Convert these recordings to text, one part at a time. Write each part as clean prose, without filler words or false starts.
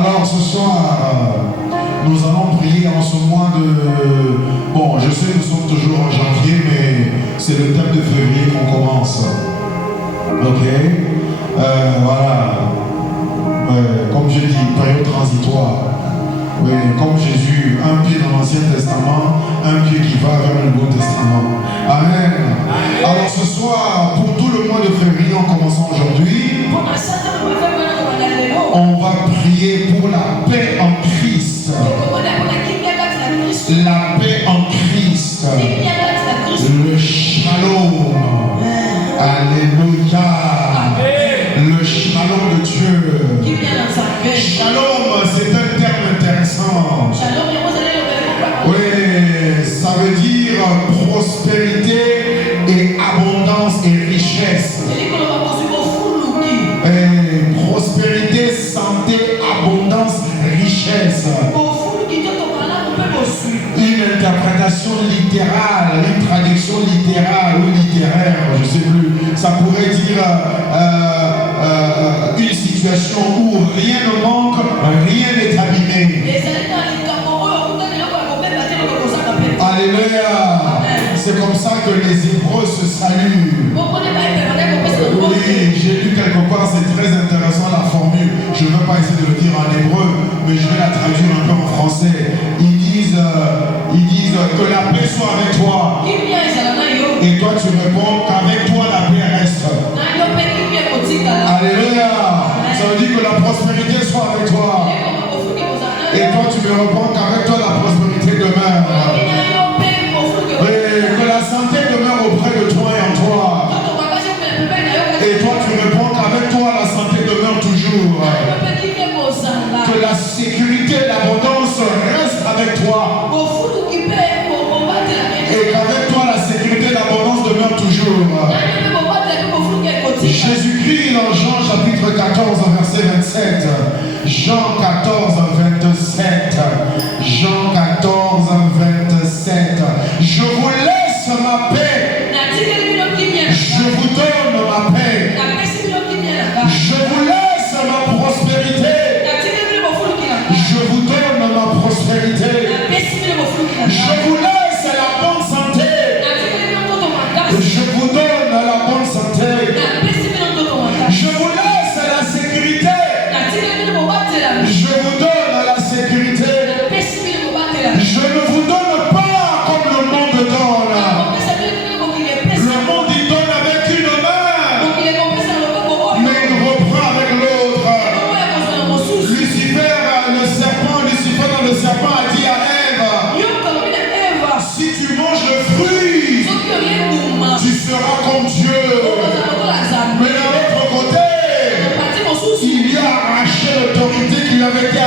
Alors ce soir, nous allons prier en ce mois de... Bon, je sais que nous sommes toujours en janvier, mais c'est le thème de février qu'on commence. Ok, voilà. Comme je dis, période transitoire. Oui, comme Jésus, un pied dans l'Ancien Testament, un pied qui va vers le Nouveau Testament. Amen. Alors ce soir, pour tout le mois de février, en commençant aujourd'hui, on va prier pour la paix en Christ. La paix en Christ. Le shalom. Alléluia. Le shalom de Dieu. Shalom, c'est un terme intéressant. Oui, ça veut dire prospérité et abondance et richesse. Et prospérité, santé, abondance, richesse. Une interprétation littérale, une traduction littérale ou littéraire, je ne sais plus. Ça pourrait dire une situation où rien ne manque, rien n'est abîmé. Alléluia. C'est comme ça que les Hébreux se saluent. Oui, j'ai lu quelque part, c'est très intéressant la formule. Je ne veux pas essayer de le dire en hébreu, mais je vais la traduire un peu en français. Ils disent que la paix soit avec toi. Et toi tu réponds qu'avec toi la paix reste. Alléluia. Ça veut dire que la prospérité soit avec toi. Et toi tu me réponds qu'avec toi la prospérité demeure. Oui, que la santé demeure auprès de toi et en toi. Et toi tu réponds qu'avec toi la santé demeure toujours. Que la sécurité et l'abondance restent avec toi. Et qu'avec toi la sécurité et l'abondance demeurent toujours. Jésus-Christ dans Jean chapitre 14 verset 27. Jean 14 27. Jean 14 27. Je vous laisse ma paix. Je vous donne ma paix. Je vous laisse ma prospérité. Je vous donne ma prospérité. Je vous laisse la bonne santé. Je vous donne la bonne santé. Je vous laisse la sécurité. Je vous donne la sécurité. Je ne vous donne pas comme le monde donne. Le monde il donne avec une main, mais il reprend avec l'autre. Lucifer dans le serpent a dit à Ève, si tu manges le fruit, tu seras comme Dieu. Mais d'un autre côté, il y a arraché l'autorité qui lui avait été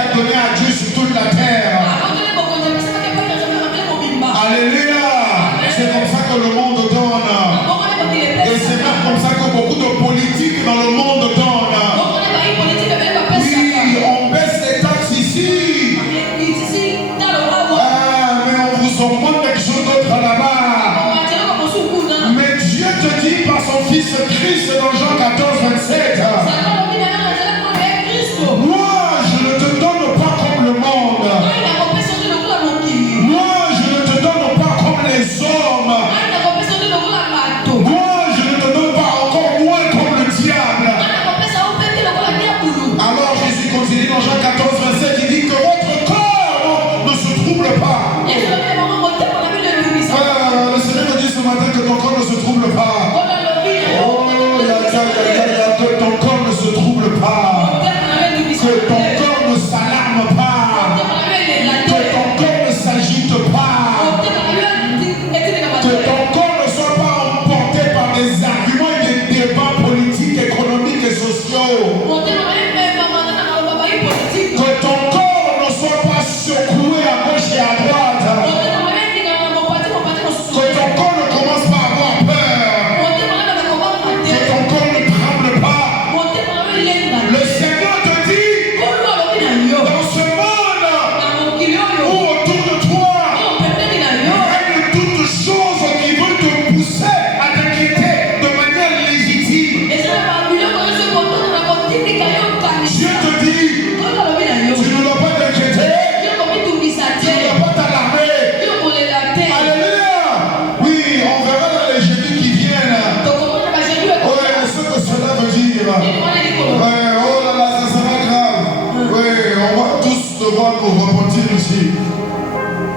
on va tous devoir nous repentir ici.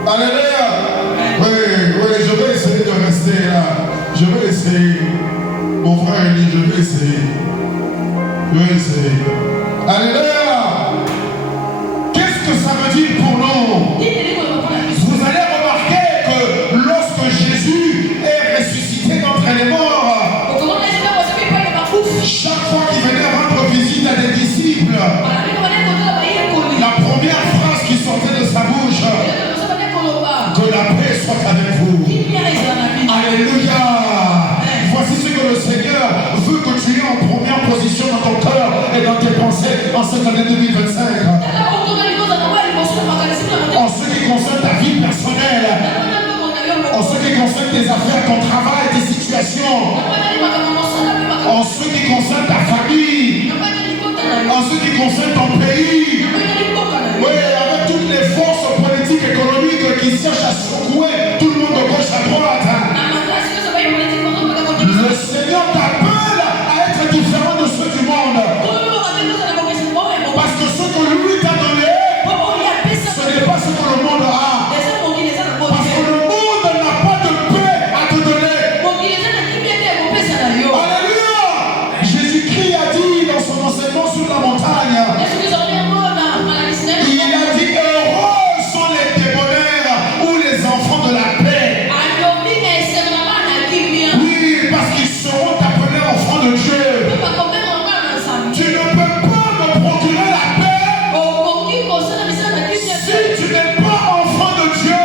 Alléluia. Oui, je vais essayer de rester là. Je vais essayer. Mon frère Elie, je vais essayer. Je vais essayer. Alléluia. Qu'est-ce que ça veut dire pour nous? Vous allez remarquer que lorsque Jésus est ressuscité d'entre les morts, chaque fois qu'il venait rendre visite à des disciples, la première phrase qui sortait de sa bouche, que la paix soit avec vous. Alléluia. Voici ce que le Seigneur veut que tu aies en première position dans ton cœur et dans tes pensées en cette année 2025. En ce qui concerne ta vie personnelle, en ce qui concerne tes affaires, ton travail, tes situations, en ce qui concerne ta famille, en ce qui concerne ton pays, oui, avec toutes les forces politiques, économiques qui cherchent à secouer tout le monde de gauche à droite. Le Seigneur t'appelle à être différent de ceux du monde. Parce que ce que lui t'a donné, ce n'est pas ce que le monde a. Parce que le monde n'a pas de paix à te donner. Alléluia. Jésus-Christ a dit dans son enseignement sur la montagne, il a dit heureux sont les débonnaires ou les enfants de la paix. Oui, parce qu'ils seront appelés enfants de Dieu. Tu ne peux pas me procurer la paix si tu n'es pas enfant de Dieu.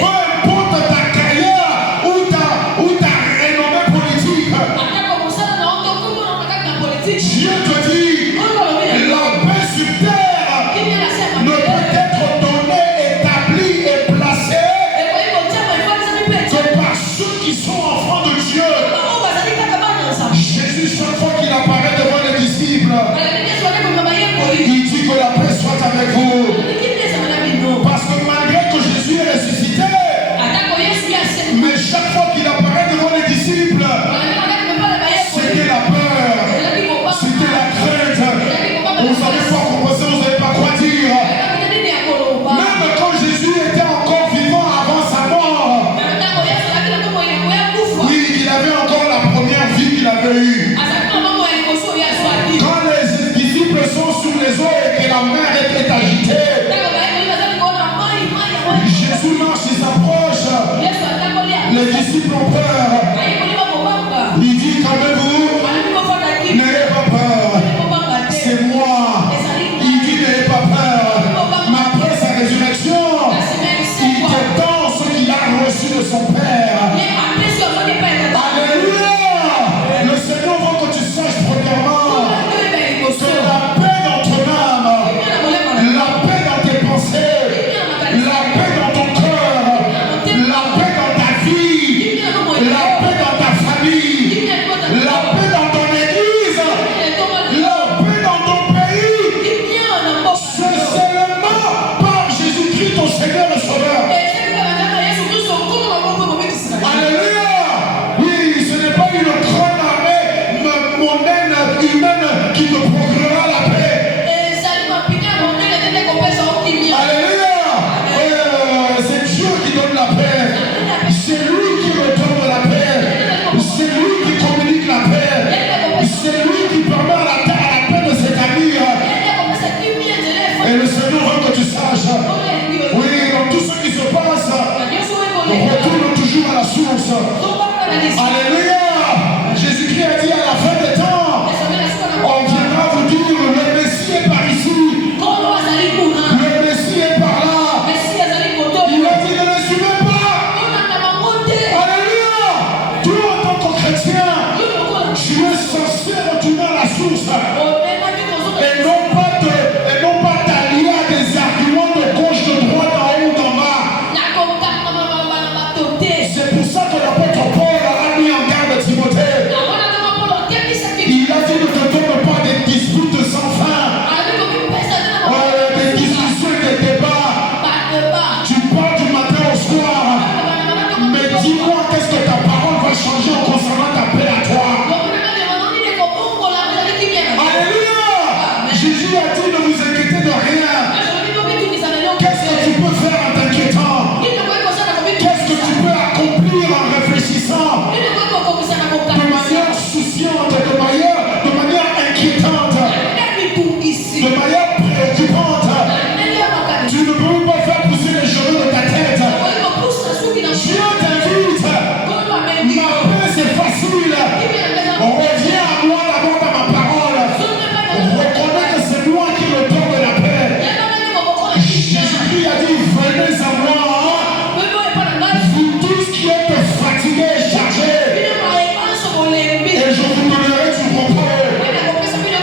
Peu importe ta carrière ou ta renommée politique, Dieu te dit la paix sur terre ne peut être donnée, établie et placée que par ceux qui sont enfants de Dieu. Jésus, chaque fois qu'il apparaît devant les disciples, il dit que la paix soit avec vous. Parce que malgré que Jésus est ressuscité, mais chaque fois qu'il apparaît devant les disciples, c'était la peur, c'était la crainte. Vous ne savez pas quoi penser, vous ne savez pas quoi dire. Même quand Jésus était encore vivant avant sa mort, oui, il avait encore la première vie qu'il avait eue. Quand les disciples sont sur les eaux et que la mer est agitée, Jésus marche, il s'approche. Les disciples ont peur. Il dit calmez-vous, n'ayez pas peur. C'est moi. Il dit n'ayez pas peur. Mais après sa résurrection, il t'étend ce qu'il a reçu de son Père. Alléluia. Le Seigneur veut que tu saches premièrement que la paix dans ton âme, la paix dans tes pensées, la paix dans ton cœur, la paix dans ta vie, la paix dans ta famille, la paix dans ton église, la paix dans ton pays, c'est seulement par Jésus-Christ ton Seigneur et Sauveur. Alléluia. Oui, ce n'est pas une grande armée mondaine, humaine qui te procurera la paix. Alléluia. C'est Dieu qui donne la paix. C'est lui qui retourne la paix. C'est lui qui communique la paix. C'est lui qui permet à la paix de s'établir. Et le Seigneur veut que tu saches, oui, dans tout ce qui se passe, on retourne toujours à la source. Alléluia. Jésus-Christ a dit à la fin des temps, on viendra vous dire le Messie est par ici, le Messie est par là. Il a dit ne le suivez pas. Alléluia. Toi en tant que chrétien, tu es censé retourner à la source et non pas t'allier à des arguments de gauche, de droite, en haut, d'en bas. C'est pour ça que l'apôtre Paul a mis en garde Timothée. Il a dit ne te donne pas des disputes sans fin, des discussions et des débats. Tu parles du matin au soir, mais dis-moi qu'est-ce que ta parole va changer en concernant ta paix à toi. Alléluia. Jésus a dit ne de manière préoccupante. Tu ne peux pas faire pousser les cheveux de ta tête. Dieu t'invite. Ma paix c'est facile. Reviens à moi d'abord dans ma parole. Reconnais que c'est moi qui le donne de la paix. Jésus-Christ a dit, venez à moi. Vous tous qui êtes fatigués et chargés. Et je vous donnerai du repos.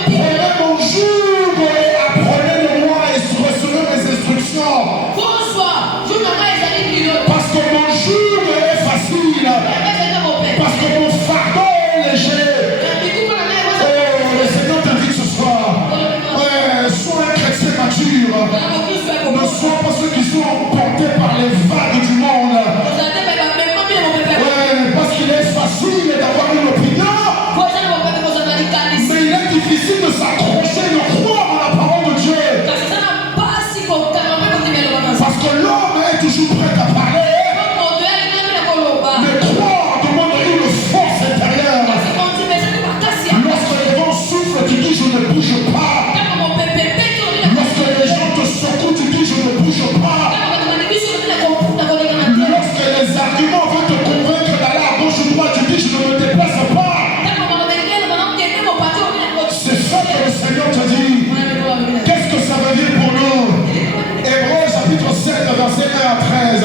Prenez mon joug et apprenez de moi et recevez mes instructions. Parce que mon joug est facile. Parce que mon fardeau est léger. Oh, le Seigneur t'invite ce soir. Ouais, sois un chrétien mature. Ne sois pas ceux qui sont emportés par les vagues du monde. Ouais, parce qu'il est facile d'avoir une opinion. Mais il est difficile de s'accrocher, de croire en la parole de Dieu. Parce que l'homme est toujours prêt à parler. Mais croire demande une force intérieure. Lorsque les vents soufflent, tu dis je ne bouge pas. Lorsque les gens te secouent, tu dis je ne bouge pas. Lorsque les arguments veulent te convaincre d'aller à gauche ou droite, tu dis je ne me déplace pas. C'est ça que le Seigneur te dit. Qu'est-ce que ça veut dire pour nous? Hébreux chapitre 7, verset 1 à 13.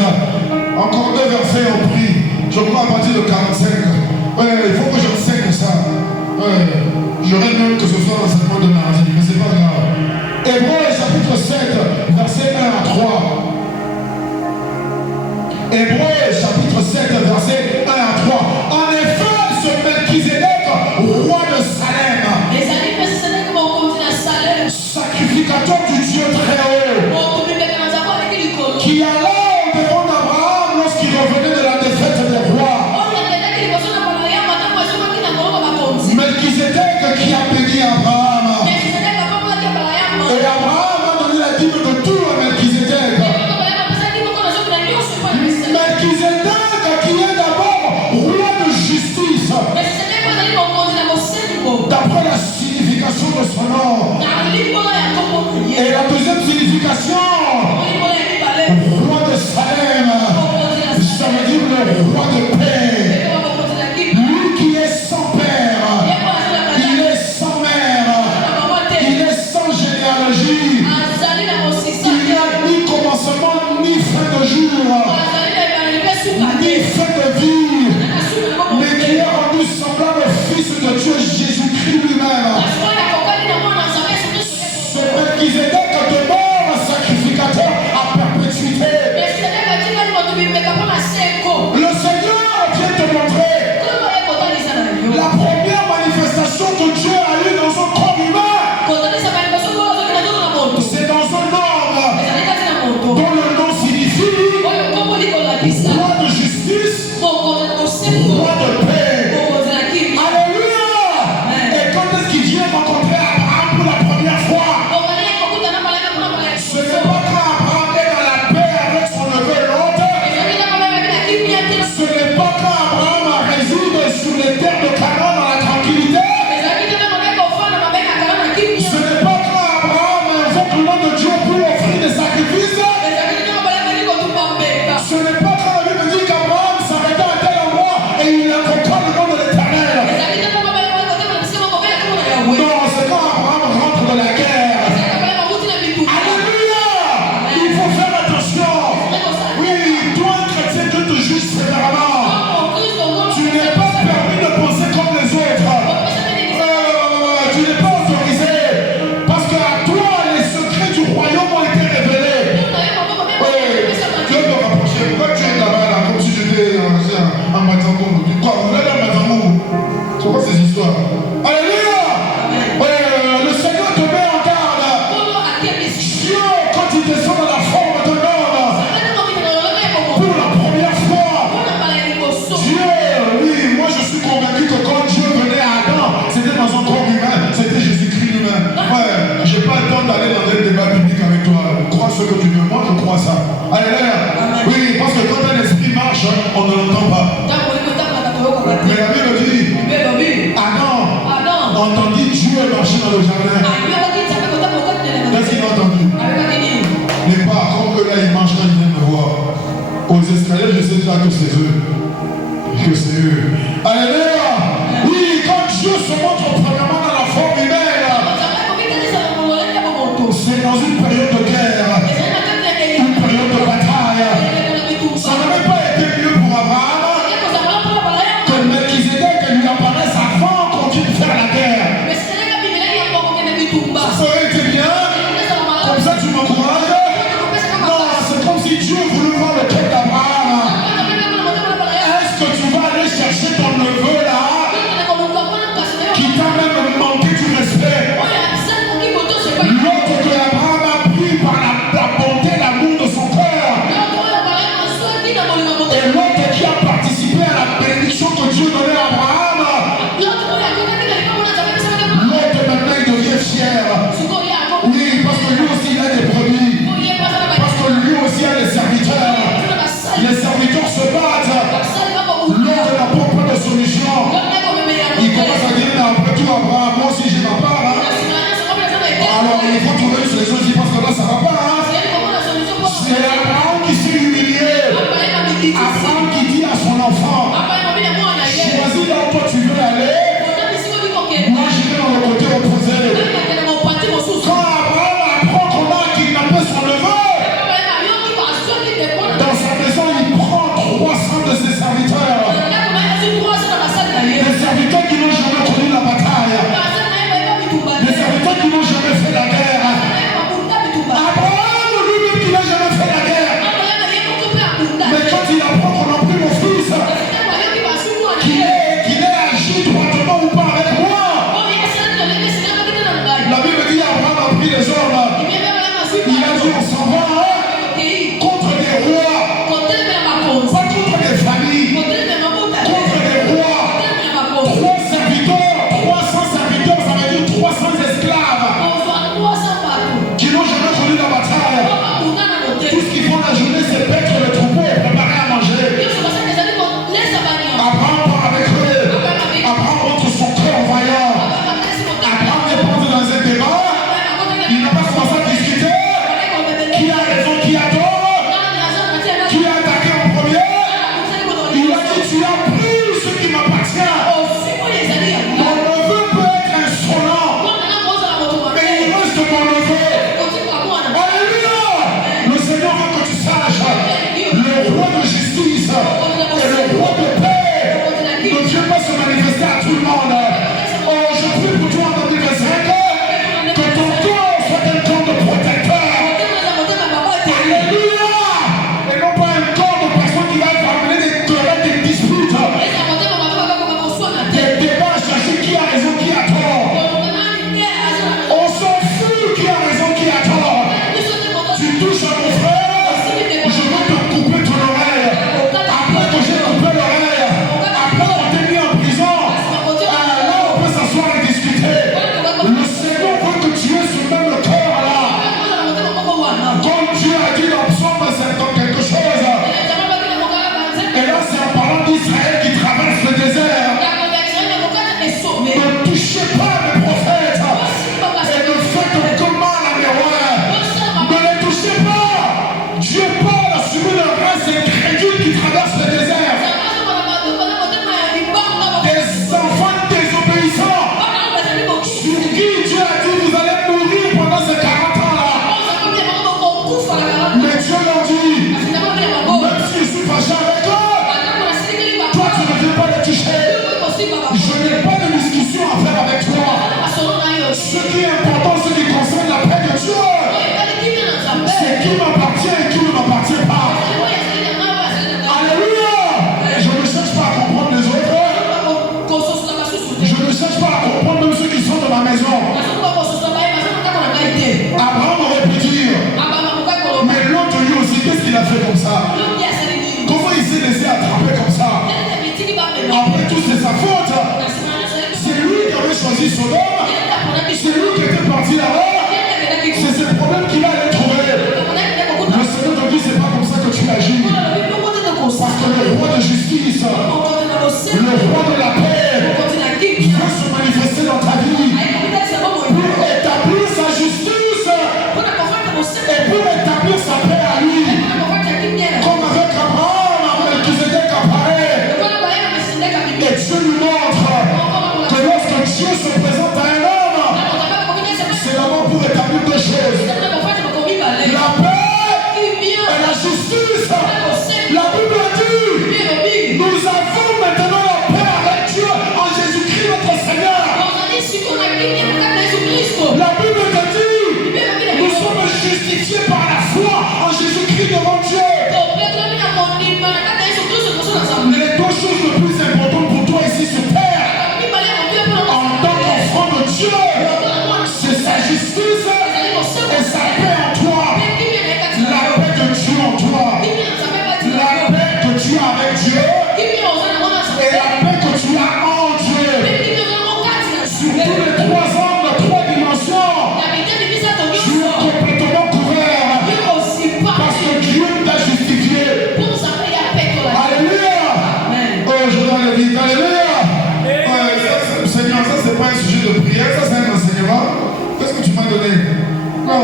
Encore deux versets en prix. Je crois à partir de 45. Il faut que j'enseigne ça. J'aurais même que ce soit l'enseignement de mardi, mais c'est pas grave. Hébreux chapitre 7, verset 1 à 3. Hébreux chapitre 7, verset 1 à 3. En effet, ce Melchizedek, roi de Salem, sacrificateur du Dieu très haut, qui alla devant Abraham lorsqu'il revenait de la défaite des rois. Melchizedek qui a béni Abraham. Et Abraham a donné la dîme de tout à Melchizedek. Melchizedek qui est d'abord roi de justice. D'après la signification de son nom. Et la deuxième signification, roi de Salem, ça veut dire le roi de paix. Lui qui est sans père, il est sans mère, il est sans généalogie, il n'y a ni commencement ni fin de jour, ni fin de vie, mais qui est rendu semblable au Fils de Dieu Jésus-Christ lui-même. Ce Melchizedek demeure un sacrificateur à perpétuité. Le Seigneur vient te montrer la première manifestation que Dieu a eue dans son corps humain. C'est dans un homme dont le nom signifie roi de justice, roi de paix. Alléluia. Et quand est-ce qu'il vient rencontrer Abraham pour la première fois? Ce n'est pas quand Abraham est dans la paix avec son neveu Lot. Ce n'est pas quand Abraham réside sur les terres de Canaan dans la tranquillité. Ce n'est pas quand Abraham invoque le nom de Dieu pour offrir des sacrifices. Ce n'est pas quand la Bible dit qu'Abraham s'arrêta à tel endroit et il invoqua le nom de l'Éternel. Non, c'est quand Abraham rentre de la guerre. Alléluia. Il faut faire attention. Oui, toi chrétien, Dieu te juge sévèrement. Tu n'es pas permis de penser comme les autres. Tu n'es pas autorisé. Parce qu'à toi, les secrets du royaume ont été révélés. Dieu me rapprocher. Pourquoi tu es là-bas, là, comme si j'étais en Matango? Quoi, vous allez en Matango? C'est quoi ces histoires? Alléluia. Le Seigneur te met en garde. Dieu, quand il descend dans la forme d'un homme, pour la première fois, Dieu, oui, moi je suis convaincu que quand Dieu venait à Adam, c'était dans un corps humain, c'était Jésus-Christ lui-même. J'ai pas le temps d'aller dans un débat public avec toi. Crois ce que tu veux, moi je crois ça. Alléluia. Oui, parce que quand un esprit marche, on ne l'entend pas. Mais la Bible dit, Adam entendit Dieu marcher dans le jardin. là, ils mangent quand ils viennent me voir. Aux escaliers, je sais déjà que c'est eux. Que c'est eux. Alléluia. Oui, quand Dieu se montre premièrement dans la forme humaine, c'est dans une période de guerre, une période de bataille. Ça n'avait pas été mieux pour Abraham que Melchizedek lui apparaisse avant qu'on quitte faire la guerre. Ça aurait été bien. Comme ça, tu m'encourages. Non, c'est comme si Dieu voulait voir le cœur d'Abraham. Est-ce que tu vas aller chercher ton neveu là, qui t'a même manqué du respect? L'autre que Abraham a pris par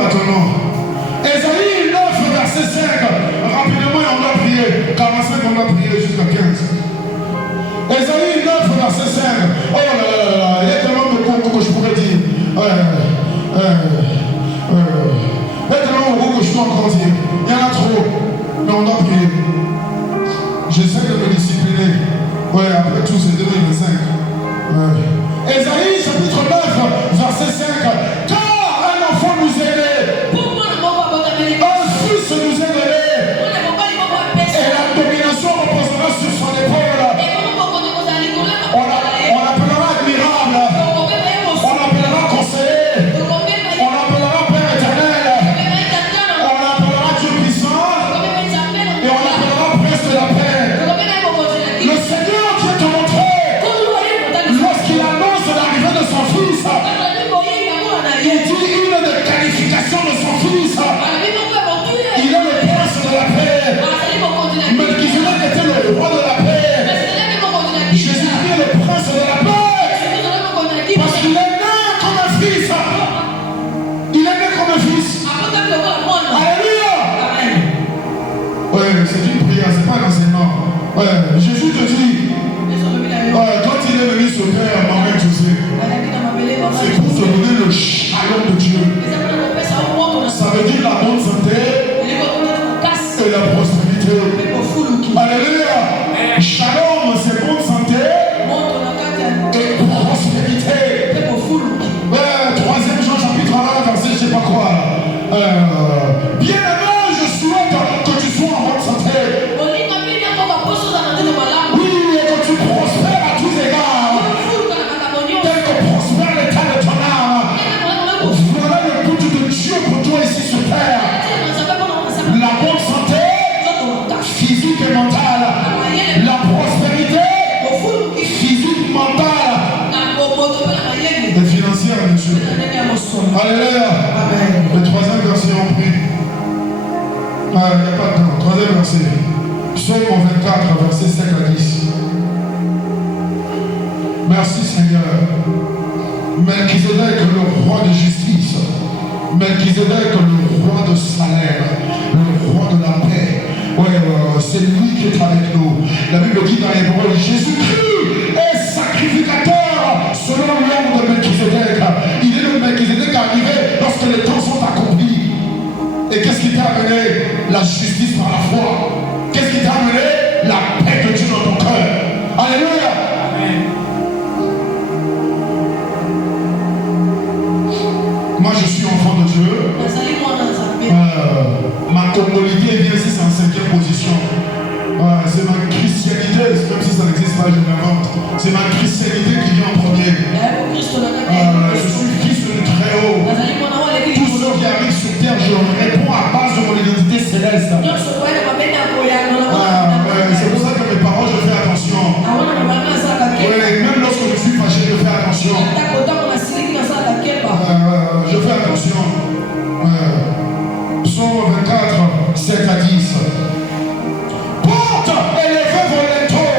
à ton nom. Ésaïe 9, verset 5. Rapidement, on doit prier. 45, on doit prier jusqu'à 15. Ésaïe 9, verset 5. Oh là là là là, il y a tellement de mots que je pourrais dire. Il y a tellement de mots que je peux encore dire. Il y en a trop. Mais on doit prier. J'essaie de me discipliner. Ouais, après tout, c'est 2025. Ouais. Ésaïe chapitre 9, verset 5. Car un enfant nous est né. Un fils nous est donné. Et la domination reposera sur son épaule. On l'appellera admirable. On l'appellera conseiller. On l'appellera Père éternel. On l'appellera Dieu puissant. Et on l'appellera Prince de la paix. Le Seigneur vient te montrer. Lorsqu'il annonce l'arrivée de son fils, il dit une des qualifications de son fils. Il est le prince de la paix. Melchizedek était le roi de la paix. Jésus-Christ est le prince de la paix. Parce qu'il est né comme un fils. Il est né comme un fils. Alléluia. Ouais, c'est une prière, c'est pas un enseignement. Ouais, Jésus te dit, quand il est venu sur terre, moi-même je sais, c'est pour te donner le shalom de Dieu. Ça veut dire la bonne santé et la prospérité. Alléluia. Shalom, c'est bonne santé et prospérité. Troisième Jean chapitre 1, verset je sais pas quoi. Bien-aimé, je souhaite que tu sois en bonne santé. Oui, et que tu prospères à tous égards. Tel que prospère l'état de ton âme. Voilà le but de Dieu pour toi ici sur terre. La bonne santé physique et mentale. La prospérité physique, mentale et financière, bien sûr. Alléluia. Le troisième verset, on prie. Il n'y a pas de temps. Troisième verset. Psaume 24, verset 5 à 10. Merci Seigneur. Melchizedek, le roi de justice. Melchizedek, le roi de salaire. Le roi de la paix. Ouais, c'est lui qui est avec nous. La Bible dit dans Hébreu, Jésus-Christ est sacrificateur selon l'ordre de Melchizedek. Il est le Melchizedek arrivé lorsque les temps sont accomplis. Et qu'est-ce qui t'a amené? La justice par la foi. Qu'est-ce qui t'a amené? La paix de Dieu dans ton cœur. Alléluia. Amen. Moi je suis enfant de Dieu. Ma congolité vient ici, c'est en 5e position. C'est ma christianité, même si ça n'existe pas, je m'invente. C'est ma christianité qui vient en premier. Je suis fils du Très-Haut. Tous ceux qui arrivent sur terre, je réponds à base de mon identité céleste. C'est pour ça que mes paroles, je fais attention. Même lorsque je suis fâché, je fais attention. Je fais attention. Psaume 24, 7 à 10. Porte et levez vos linteaux.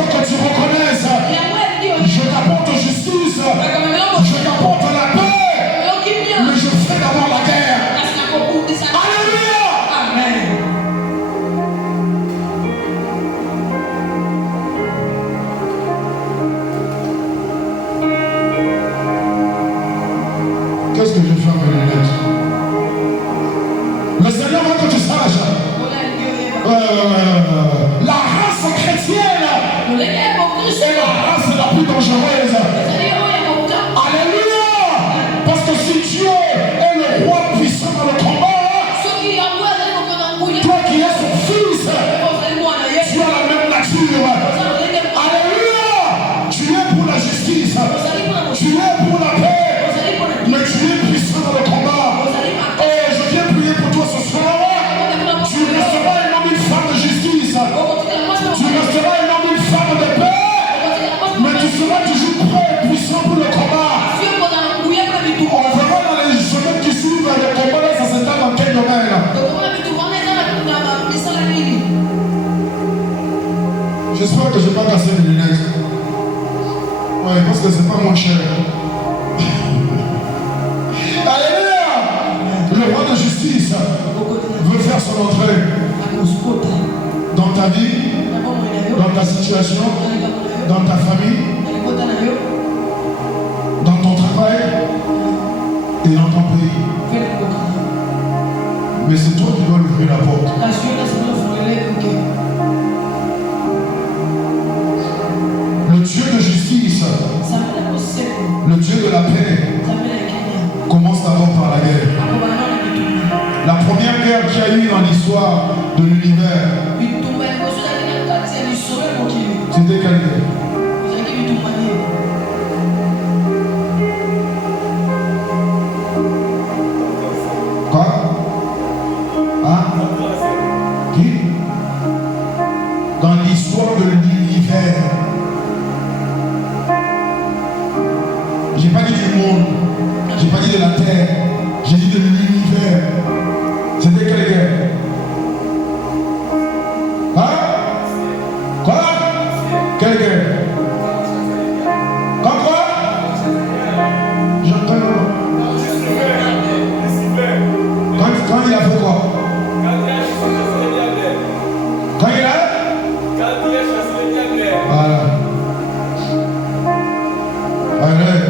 veux que tu reconnaisses. Je t'apporte justice. Je t'apporte la paix. Mais je fais d'abord la guerre. Alléluia. Amen. Qu'est-ce que je fais avec les lettres? Le Seigneur veut que tu saches. La race chrétienne est la race la plus dangereuse. Alléluia. Parce que si Dieu est le roi puissant dans le combat, toi qui es son fils, tu as la même nature. Alléluia. Tu es pour la justice. Tu es pour la paix. Mais tu es puissant dans le combat. Et je viens prier pour toi ce soir. Tu resteras un homme, une femme de justice. Tu resteras un homme, une femme de paix. Mais tu seras toujours prêt et puissant pour le combat. On verra dans les semaines qui suivent le combat, ça s'étale dans quel domaine. J'espère que je n'ai pas cassé mes lunettes. Oui, parce que c'est pas moins cher. Alléluia. Le roi de justice veut faire son entrée dans ta vie, dans ta situation, dans ta famille, dans ton travail et dans ton pays. Mais c'est toi qui dois lui ouvrir la porte. Le Dieu de justice, le Dieu de la paix, commence d'abord par la guerre. La première guerre qu'il y a eu dans l'histoire de l'univers, c'était quelle guerre? Quoi? Hein? Qui? Dans l'histoire de l'univers. J'ai pas dit du monde, j'ai pas dit de la terre, j'ai dit de l'univers. C'était quelle guerre? Hein? Quoi? Quelle guerre? Comme quoi? J'entends. Quand il a fait quoi? Quand il a? Voilà. Allez.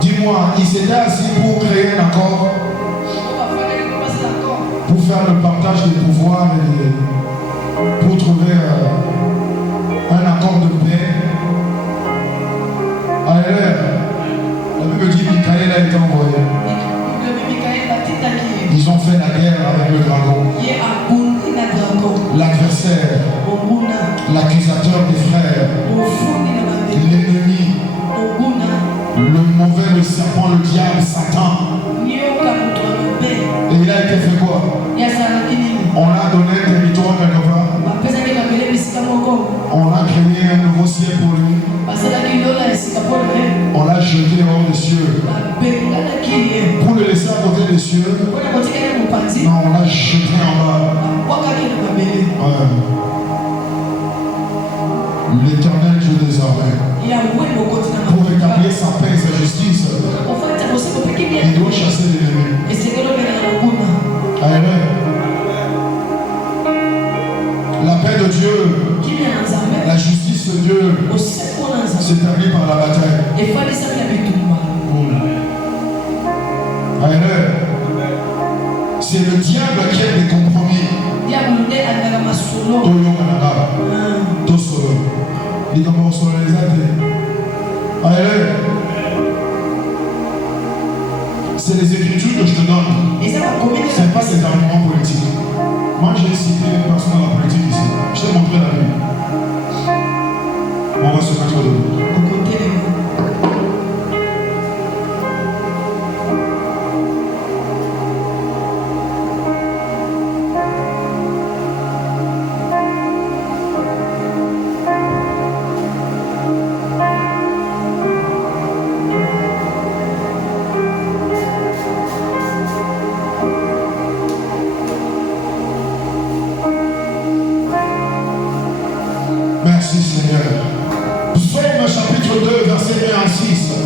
Dis-moi, il s'était assis pour créer un accord, pour faire le partage des pouvoirs et pour trouver un accord de paix. Alléluia. La Bible dit que Michael a été envoyé. Ils ont fait la guerre avec le dragon. L'adversaire, l'accusateur des frères, l'ennemi, le mauvais, le serpent, le diable, Satan. Et il a été fait quoi? On a donné un territoire quelque part. On a créé un nouveau ciel pour lui. On l'a jeté hors des cieux. Pour le laisser à côté des cieux. Non, on l'a jeté en bas. Ouais. L'Éternel Dieu des armées, pour rétablir sa paix et sa justice, il doit chasser l'ennemi. Alléluia. La paix de Dieu, la justice de Dieu s'établit par la bataille. Alléluia. C'est le diable qui a des compromis. C'est les écritures que je te donne. C'est pas des arguments politiques. Moi j'ai cité une personne dans la politique ici. Je t'ai montré la Bible. On va se mettre debout. Merci Seigneur. Psaume chapitre 2, verset 1 à 6.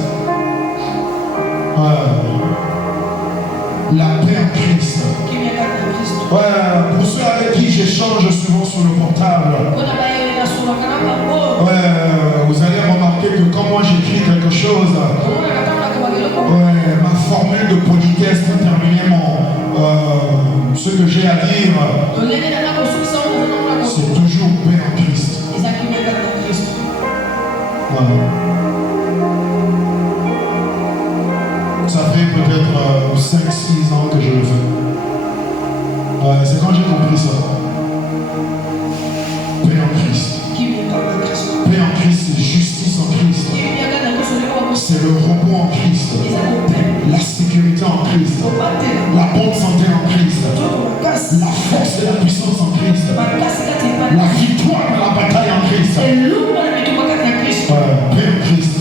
La paix en Christ. Pour ceux avec qui j'échange souvent sur le portable, vous allez remarquer que quand moi j'écris quelque chose, ma formule de politesse pour terminer ce que j'ai à dire, c'est toujours paix en Christ. Ça fait peut-être 5-6 ans que je le fais. C'est quand j'ai compris ça. Paix en Christ. Paix en Christ, c'est justice en Christ. C'est le repos en Christ. La sécurité en Christ. La bonne santé en Christ. La force et la puissance en Christ. La victoire dans la bataille en Christ. Paix en Christ.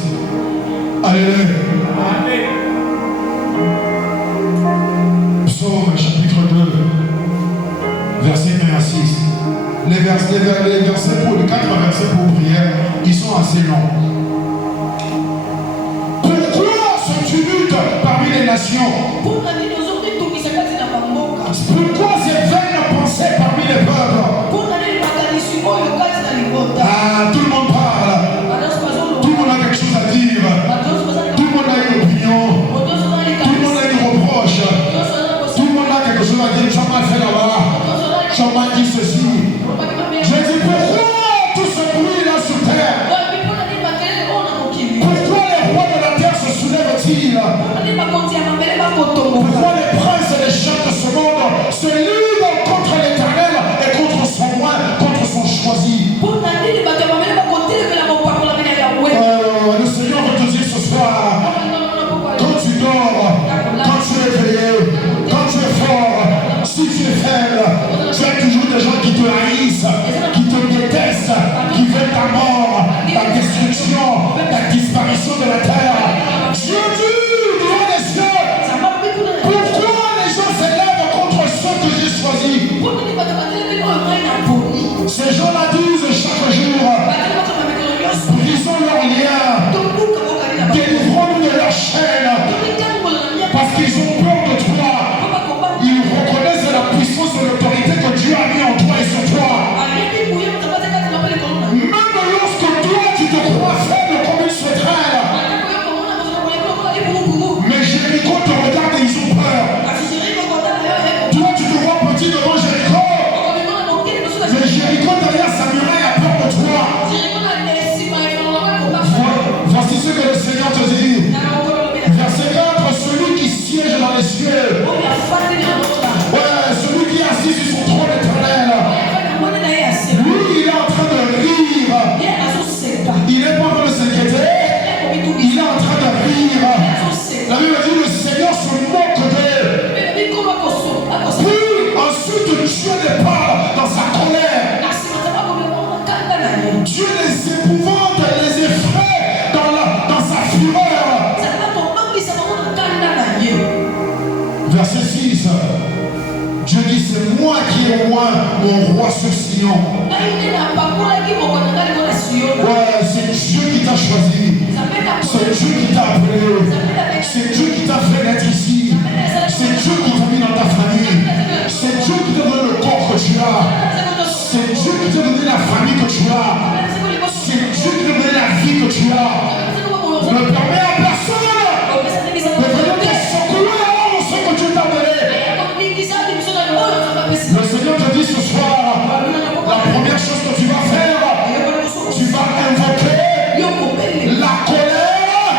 Alléluia. Psaume chapitre 2, verset 1 à 6. Les 4 versets pour prière, ils sont assez longs. Pourquoi ce tumulte parmi les nations? Pourquoi ces vaines pensées parmi les peuples? Tout le monde parle. Tout le monde a quelque chose à dire. Tout le monde a une opinion. Tout le monde a une reproche. Tout le monde a quelque chose à dire. Tu as mal fait là-bas. Tu as mal dit ceci. Je dis pourquoi tout ce bruit là sur terre? Pourquoi les rois de la terre se soulèvent-ils? Pourquoi les princes et les chefs de ce monde se liguent contre l'Éternel et contre son roi, contre son choisi? Le Seigneur veut te dire ce soir, quand tu dors, quand tu es éveillé, quand tu es fort, si tu es faible, tu as toujours des gens qui te haïssent, qui te détestent, qui veulent ta mort, ta destruction, ta disparition de la terre. Dieu dit devant les cieux, pourquoi les gens s'élèvent contre ceux que j'ai choisis? Ces gens-là disent chaque jour, brisons leurs liens, délivrons-nous de leurs chaînes, parce qu'ils ont peur de toi. Ils reconnaissent la puissance et l'autorité que Dieu a mis en toi et sur toi. Même lorsque toi tu te crois faible comme une sauterelle, mais Jéricho te regarde et ils ont peur. Toi tu te vois petit devant Jéricho, mais Jéricho derrière sa muraille a peur de toi. Voici ce que le Seigneur te dit. Verset 4, celui qui siège dans les cieux, celui qui est assis sur son trône éternel, lui il est en train de rire. Il n'est pas en train de s'inquiéter, il est en train de rire. La Bible dit le Seigneur se moque d'eux. Puis ensuite Dieu les parle dans sa colère. Dieu les épouvante, les effraie dans sa fureur. Verset 6. Dieu dit c'est moi qui ai oint mon roi sur Sion. C'est Dieu qui t'a choisi. C'est Dieu qui t'a appelé. C'est Dieu qui t'a fait naître ici. C'est Dieu qui t'a mis dans ta famille. C'est Dieu qui t'a donné le corps que tu as. C'est Dieu qui t'a donné la famille que tu as. C'est Dieu qui t'a donné la vie que tu as. Ne permets à personne de venir te secouer ce que Dieu t'a donné. Le Seigneur te dit ce soir, la première chose que tu vas faire, tu vas invoquer la colère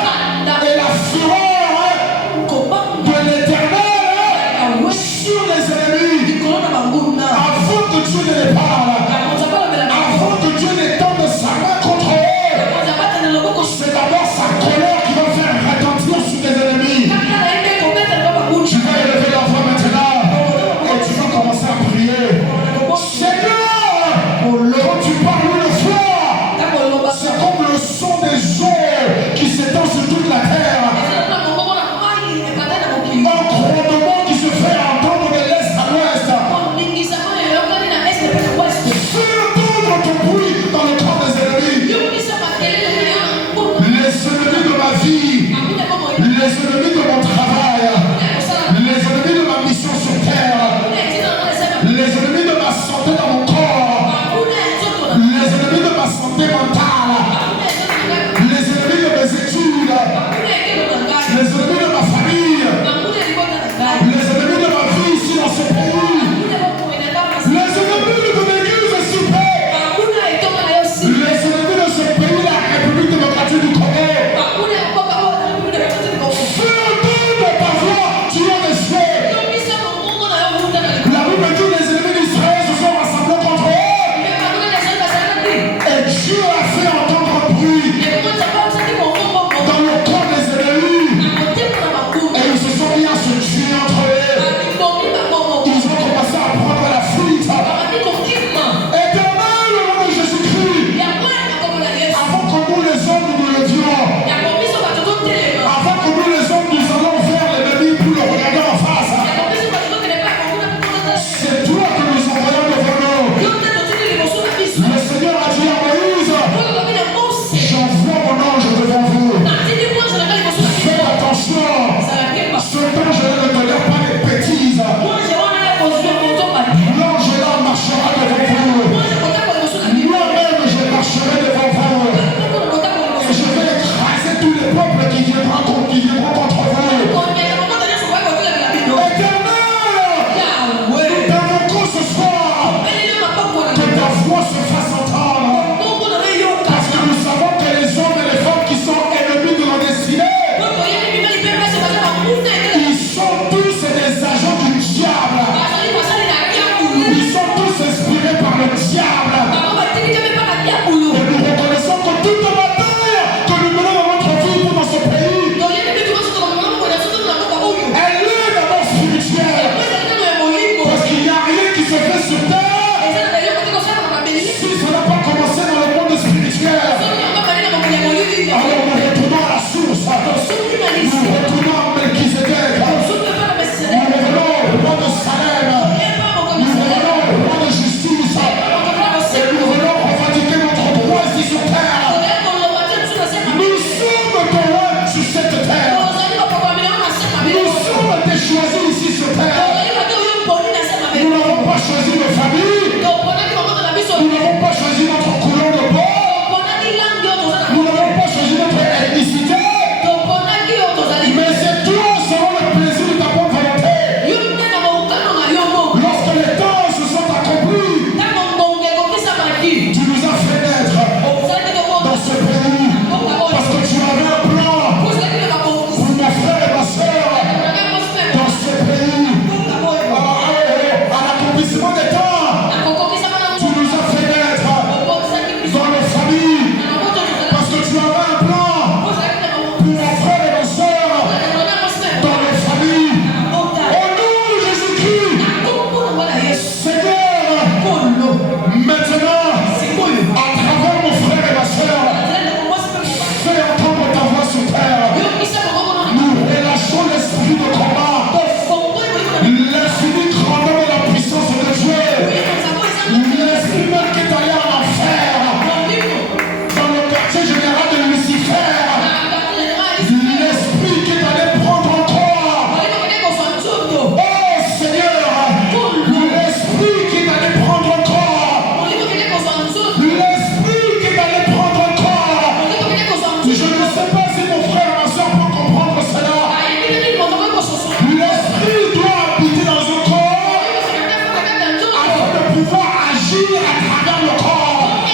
agir à travers le corps.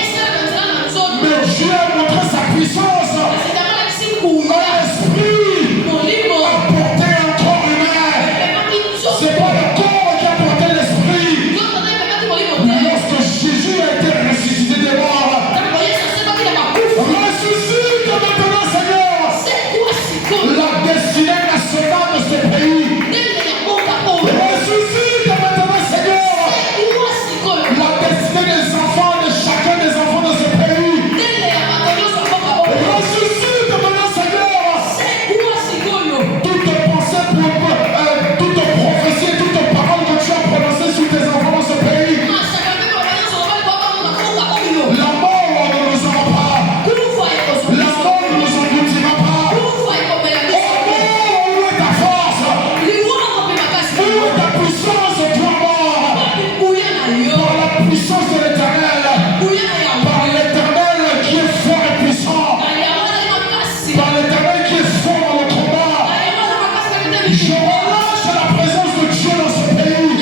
Mais Dieu a montré sa puissance dans l'esprit a porté un corps humain. C'est pas le corps qui a porté l'esprit. Lorsque Jésus a été ressuscité des morts, ressuscite maintenant, Seigneur, la destinée nationale de ce pays. Ressuscite maintenant, Seigneur, la destinée des enfants, de chacun des enfants de ce pays. Ressuscite maintenant, Seigneur, toute pensée, toute prophétie, toute parole que tu as prononcée sur tes enfants dans ce pays. La mort ne nous aura pas. La mort ne nous engloutira pas. Oh mort, où est ta force? Où est ta puissance, toi mort? Par la puissance de l'Éternel. Par l'Éternel qui est fort et puissant. Par l'Éternel qui est fort dans le combat. Je relâche la présence de Dieu dans ce pays.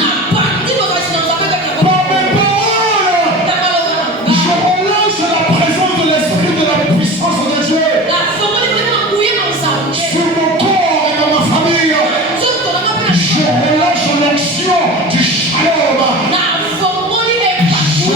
Par mes paroles, je relâche la présence de l'Esprit de la puissance de Dieu sur mon corps et dans ma famille. Je relâche l'onction du shalom. Je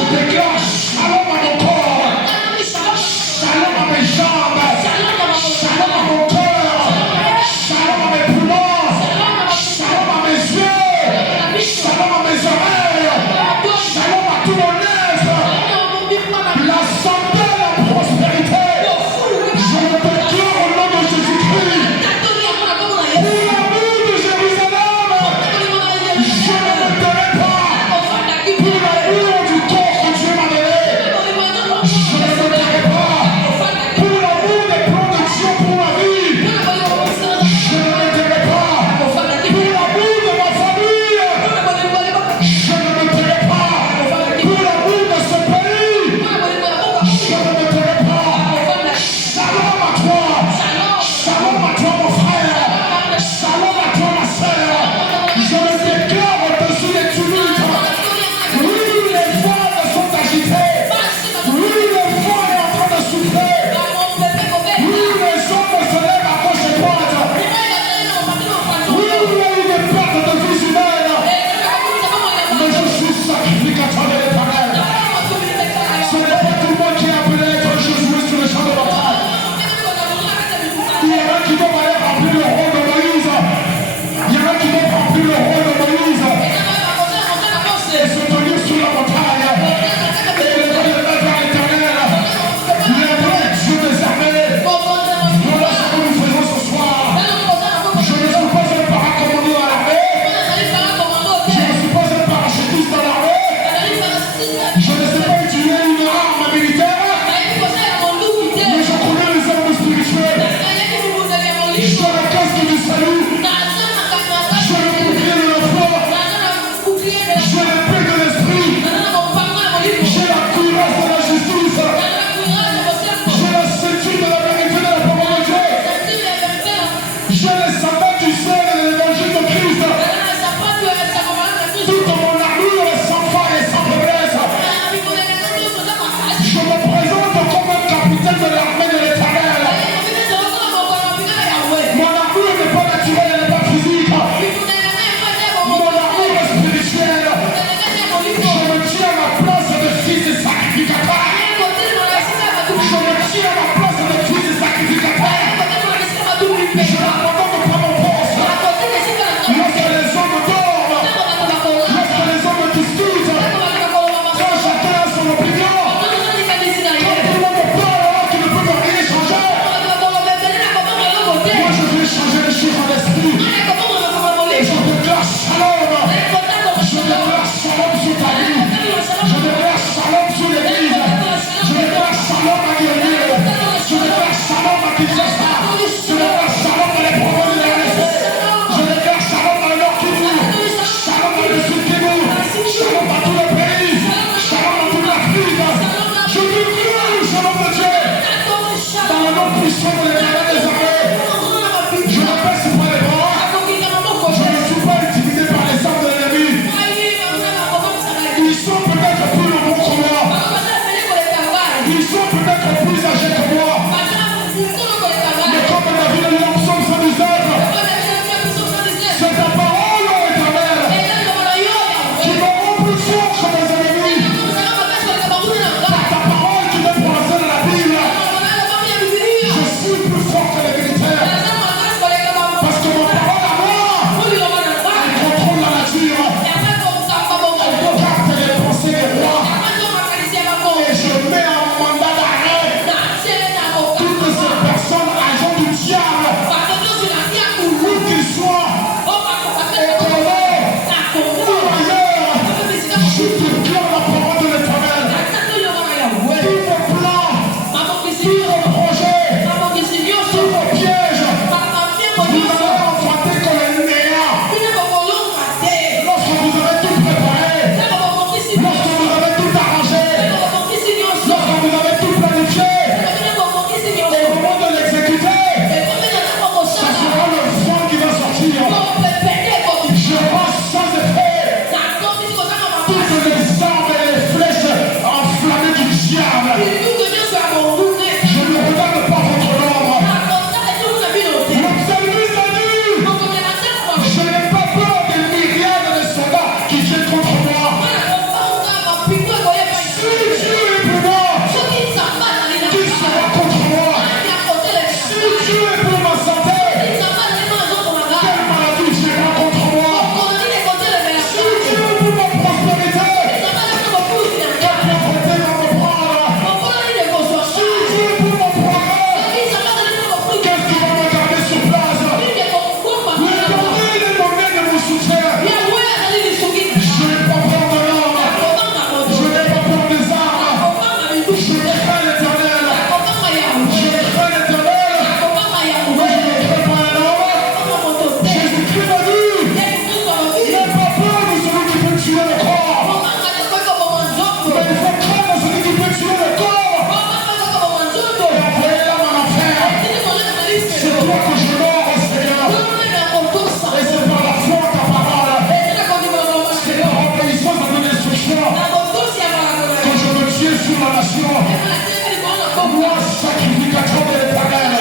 Loi sacrificateur de l'Éternel.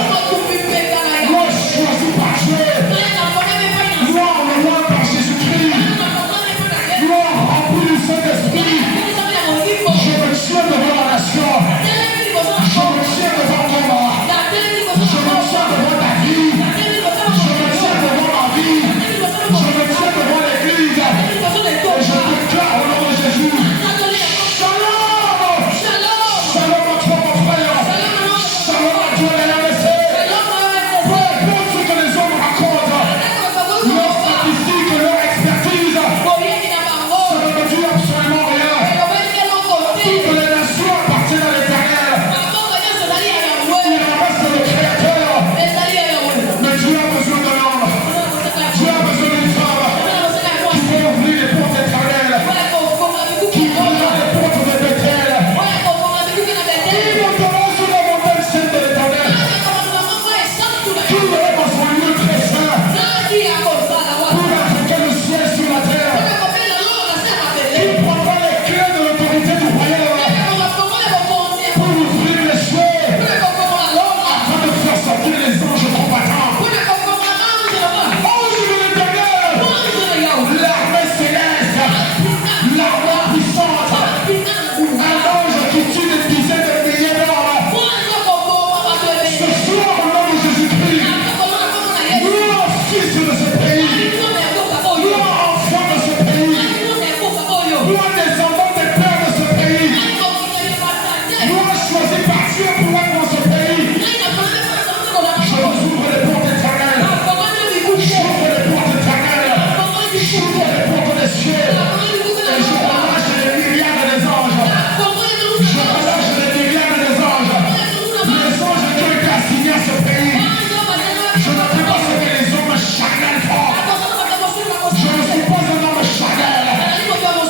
Loi choisie par Dieu. Loi envoyée par Jésus-Christ. Loi remplie du Saint-Esprit. Je me tiens devant la nation. Je me tiens devant ton mort. Je me tiens devant ta vie. Je me tiens devant ma vie. Je me tiens devant l'église. Et je déclare au nom de Jésus. Shalom. Shalom à toi mon frère. Shalom à toi les MSC. Peu importe ce que les hommes racontent, leur statistique, leur expertise, ça ne me dit absolument rien. Toutes les nations appartiennent à l'Éternel. Il en reste le Créateur. Mais Dieu a besoin de l'homme. Dieu a besoin d'une femme qui peut ouvrir les portes éternelles, qui ouvrira les portes de Bethel, qui montera sur la montagne sainte de l'Éternel, qui ira dans son lieu très saint pour appliquer le ciel sur la terre, qui prendra les clés de l'autorité du royaume pour ouvrir les cieux afin de faire sortir les anges combattants. Ange de l'Éternel, l'armée céleste, l'armée puissante, un ange qui tue des dizaines de milliers d'hommes. Ce soir, au nom de Jésus-Christ, nous, fils de ce pays, nous, enfants de ce pays, nous, descendants des pères de ce pays, nous, choisis par Dieu pour être dans ce pays. Je vous ouvre les portes éternelles. J'ouvre les portes éternelles. J'ouvre les portes des cieux. Et je relâche les milliards des anges. Je relâche les milliards des anges. Les anges qui ont été assignés à ce pays. Je ne fais pas ce que les hommes charnels font. Je ne suis pas un homme charnel.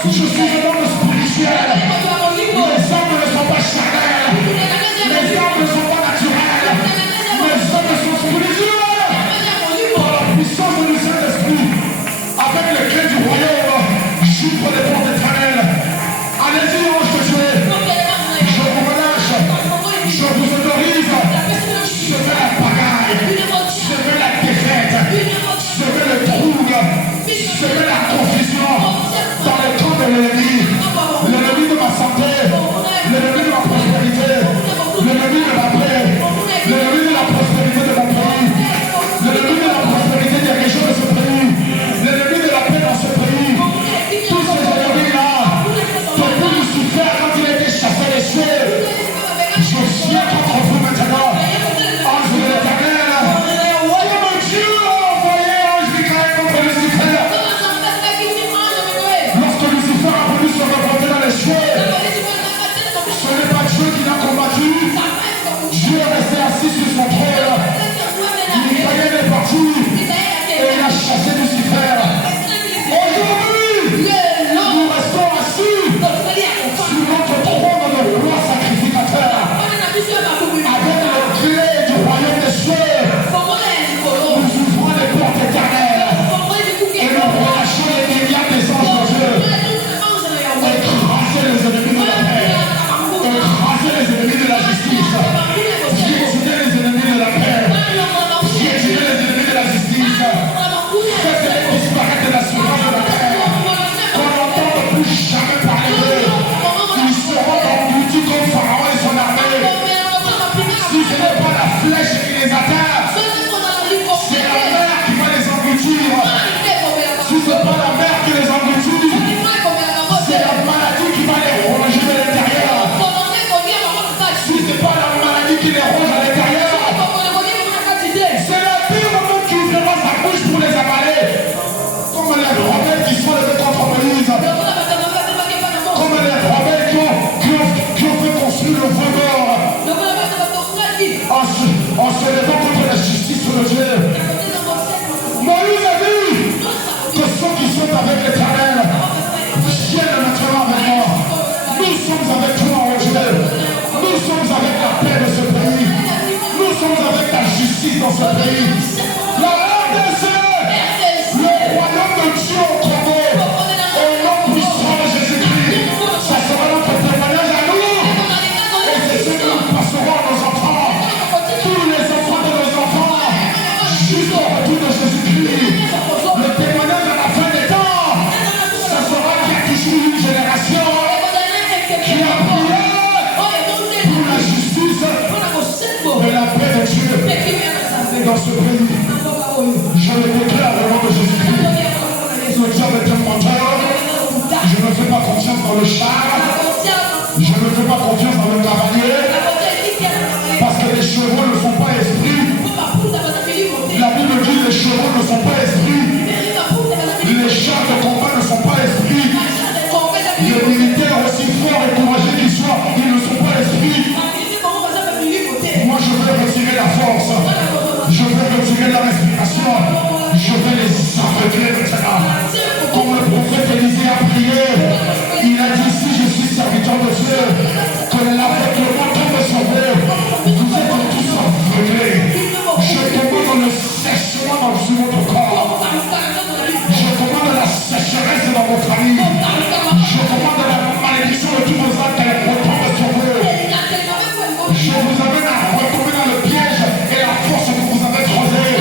Je suis un homme spirituel. Les hommes ne sont pas charnels. Les hommes ne sont pas naturels. Les hommes sont spirituels. Par la puissance du Saint-Esprit, avec les clés du royaume, j'ouvre les portes éternelles. Allez-y, ange de Dieu. Je vous relâche. Je vous autorise. Semez la pagaille. Semez la défaite. Semez le trouble. Semez la confusion dans le camp de l'ennemi. L'ennemi de ma santé. L'ennemi de ma prospérité. L'ennemi de ma paix. L'ennemi de la prospérité de mon pays. L'ennemi de la prospérité des régions de ce pays. L'ennemi de la paix dans ce pays. Tous ces ennemis-là, depuis Lucifer quand il a été chassé des cieux, je viens contre vous maintenant. Ange de l'Éternel, comme Dieu a envoyé ange Michael contre Lucifer. Lorsque Lucifer a voulu se remonter dans les cieux, ce n'est pas Dieu qui l'a combattu. Dieu est resté assis sur son trône. Michael est parti et il a chassé Lucifer. Aujourd'hui, nous restons assis sur notre trône de roi sacrificateur avec les clés du royaume des cieux. Nous ouvrons les portes éternelles et nous relâchons les milliards des anges de Dieu. Écraser les ennemis de la paix, écraser les ennemis de la justice, piétiner les ennemis de la paix, piétiner les ennemis de la justice. Faites-les disparaître de la surface de la terre. Qu'on n'entende plus jamais parler d'eux. Ils seront engloutis comme Pharaon et son armée. Si ce n'est pas la flèche qui les atteint, c'est la mer qui va les engloutir. Si ce n'est pas la mer qui les engloutit, c'est la maladie qui va les ronger de l'intérieur. Si ce n'est pas la maladie qui les ronge à l'intérieur, c'est la pire même qui ouvrira sa bouche pour les avaler. Comme les rebelles qui sont levés contre Moïse. Comme les rebelles qui ont fait construire le veau d'or en se levant contre la justice de Dieu. Moïse a dit que ceux qui sont avec l'Éternel viennent maintenant avec moi. Nous sommes avec toi, oh Dieu. Nous sommes avec la paix de ce pays. Nous sommes avec ta justice dans ce pays. La RDC, le royaume de Dieu au Congo, au nom puissant de Jésus-Christ, ça sera notre témoignage à nous. Et c'est ce que nous passerons à nos Je ne fais pas confiance dans le cavalier. Parce que les chevaux ne sont pas esprits. La Bible dit que les chevaux ne sont pas esprits. Les chars de combat ne sont pas esprits. Les militaires, aussi forts et courageux qu'ils soient, ils ne sont pas esprits. Moi, je veux retirer la force. Je veux retirer la respiration. Je veux les aveugler maintenant. Comme le prophète Élisée a prié, il a dit, si je suis serviteur de Dieu, que l'aveuglement tombe sur vous. Vous êtes tous aveuglés. Je commande le sèchement sur votre corps. Je commande la sécheresse dans votre famille. Je commande la malédiction de tous vos actes qu'elle retombe sur vous. Je vous amène à retomber dans le piège et la force que vous avez creusée.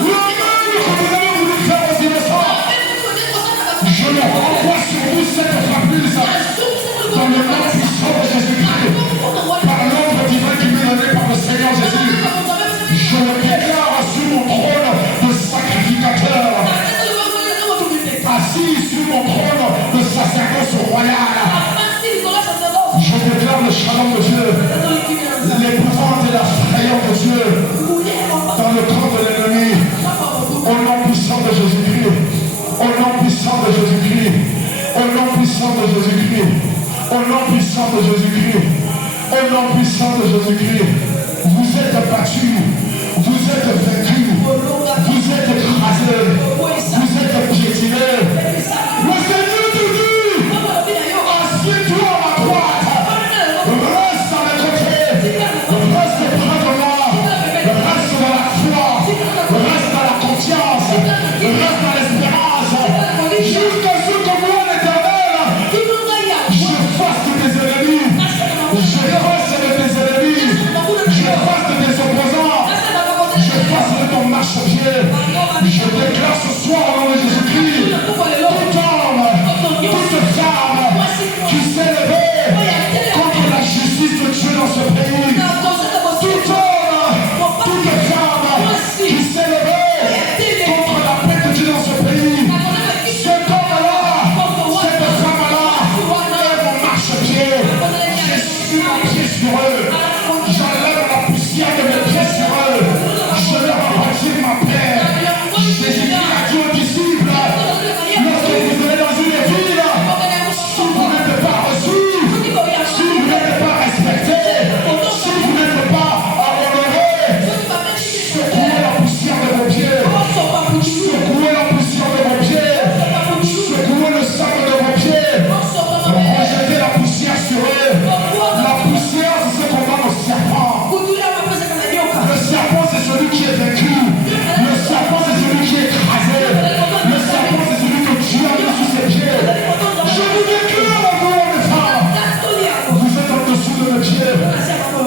Le mal que vous avez voulu faire aux innocents, je le renvoie sur vous cette frappure dans le nom puissant de Jésus-Christ. Par l'ordre divin qui m'est donné par le Seigneur Jésus. Je le déclare sur mon trône de sacrificateur. Assis sur mon trône de sacerdoce royal. Je déclare le shalom de Dieu, l'épouvante et la frayeur de Dieu dans le camp de l'ennemi. Au nom puissant de Jésus-Christ. Au nom puissant de Jésus-Christ. Au nom puissant de Jésus-Christ. Au nom puissant de Jésus-Christ. Au nom puissant de Jésus-Christ. Vous êtes battus. Vous êtes vaincus. Vous êtes écrasés. Vous êtes piétinés. Le Seigneur te dit, assieds-toi à ma droite. Reste à mes côtés. Reste près de moi. Reste dans la foi. Reste dans la confiance. Reste dans l'espérance. Jusqu'à ce que moi, l'Éternel, je fasse tes ennemis. Je fasse de tes ennemis. Je fasse de tes opposants. Je fasse de ton marche-pied. Je déclare ce soir au nom de Jésus-Christ, tout homme, toute femme qui s'est levé contre la justice de Dieu dans ce pays, tout homme, toute femme qui s'est levé contre la paix de Dieu dans ce pays, cet homme-là, cette femme-là est mon marche-pied. Je suis mon pied sur eux. J'enlève la poussière de mes pieds sur eux. Je leur appartire ma paix. Jésus a dit aux disciples, lorsque vous allez dans une ville, si vous n'êtes pas reçu, si vous n'êtes pas respecté, si vous n'êtes pas honoré, secouez la poussière de vos pieds, secouez la poussière de vos pieds, secouez le sable de vos pieds, rejetez la poussière sur eux. La poussière, c'est ce qu'on donne au serpent. Le serpent, c'est celui qui est vaincu. Le serpent, c'est celui qui est écrasé. Le serpent, c'est celui que Dieu a mis sous ses pieds. Je vous déclare à vous, mes femmes. Vous êtes en dessous de mes pieds.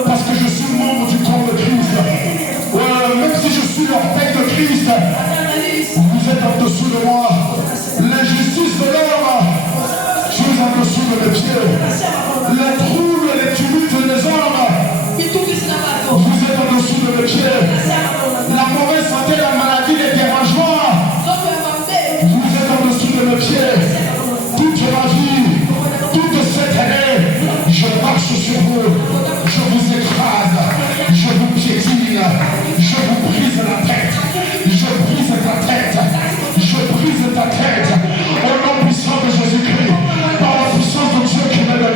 Parce que je suis membre du corps de Christ. Même si je suis l'orteil de Christ, vous êtes en dessous de moi. L'injustice de l'homme, je suis en dessous de mes pieds. Les troubles et les tumultes des hommes, vous êtes en dessous de mes pieds. La mauvaise santé, la maladie, les dérangements, vous êtes en dessous de mes pieds. Toute ma vie, toute cette année, je marche sur vous, je vous écrase, je vous piétine, je vous brise la tête, je brise ta tête, je brise ta tête. Au nom puissant de Jésus-Christ, par la puissance de Dieu qui m'est donné.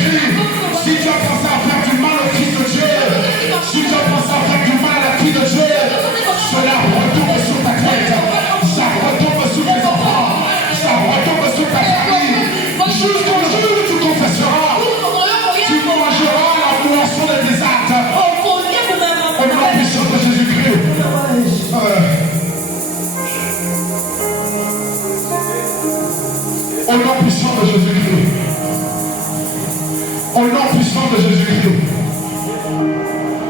Jésus-Christ, si tu as pensé à faire du mal au Fils de Dieu, si tu as pensé à faire du mal à la fille de Dieu, cela retombe sur ta tête, ça retombe sur tes enfants, ça retombe sur ta famille. Jusqu'au jour où tu confesseras, tu mangeras la moisson des désastres. Au nom puissant de Jésus-Christ. Au nom puissant de Jésus-Christ. Au nom puissant de Jésus-Christ.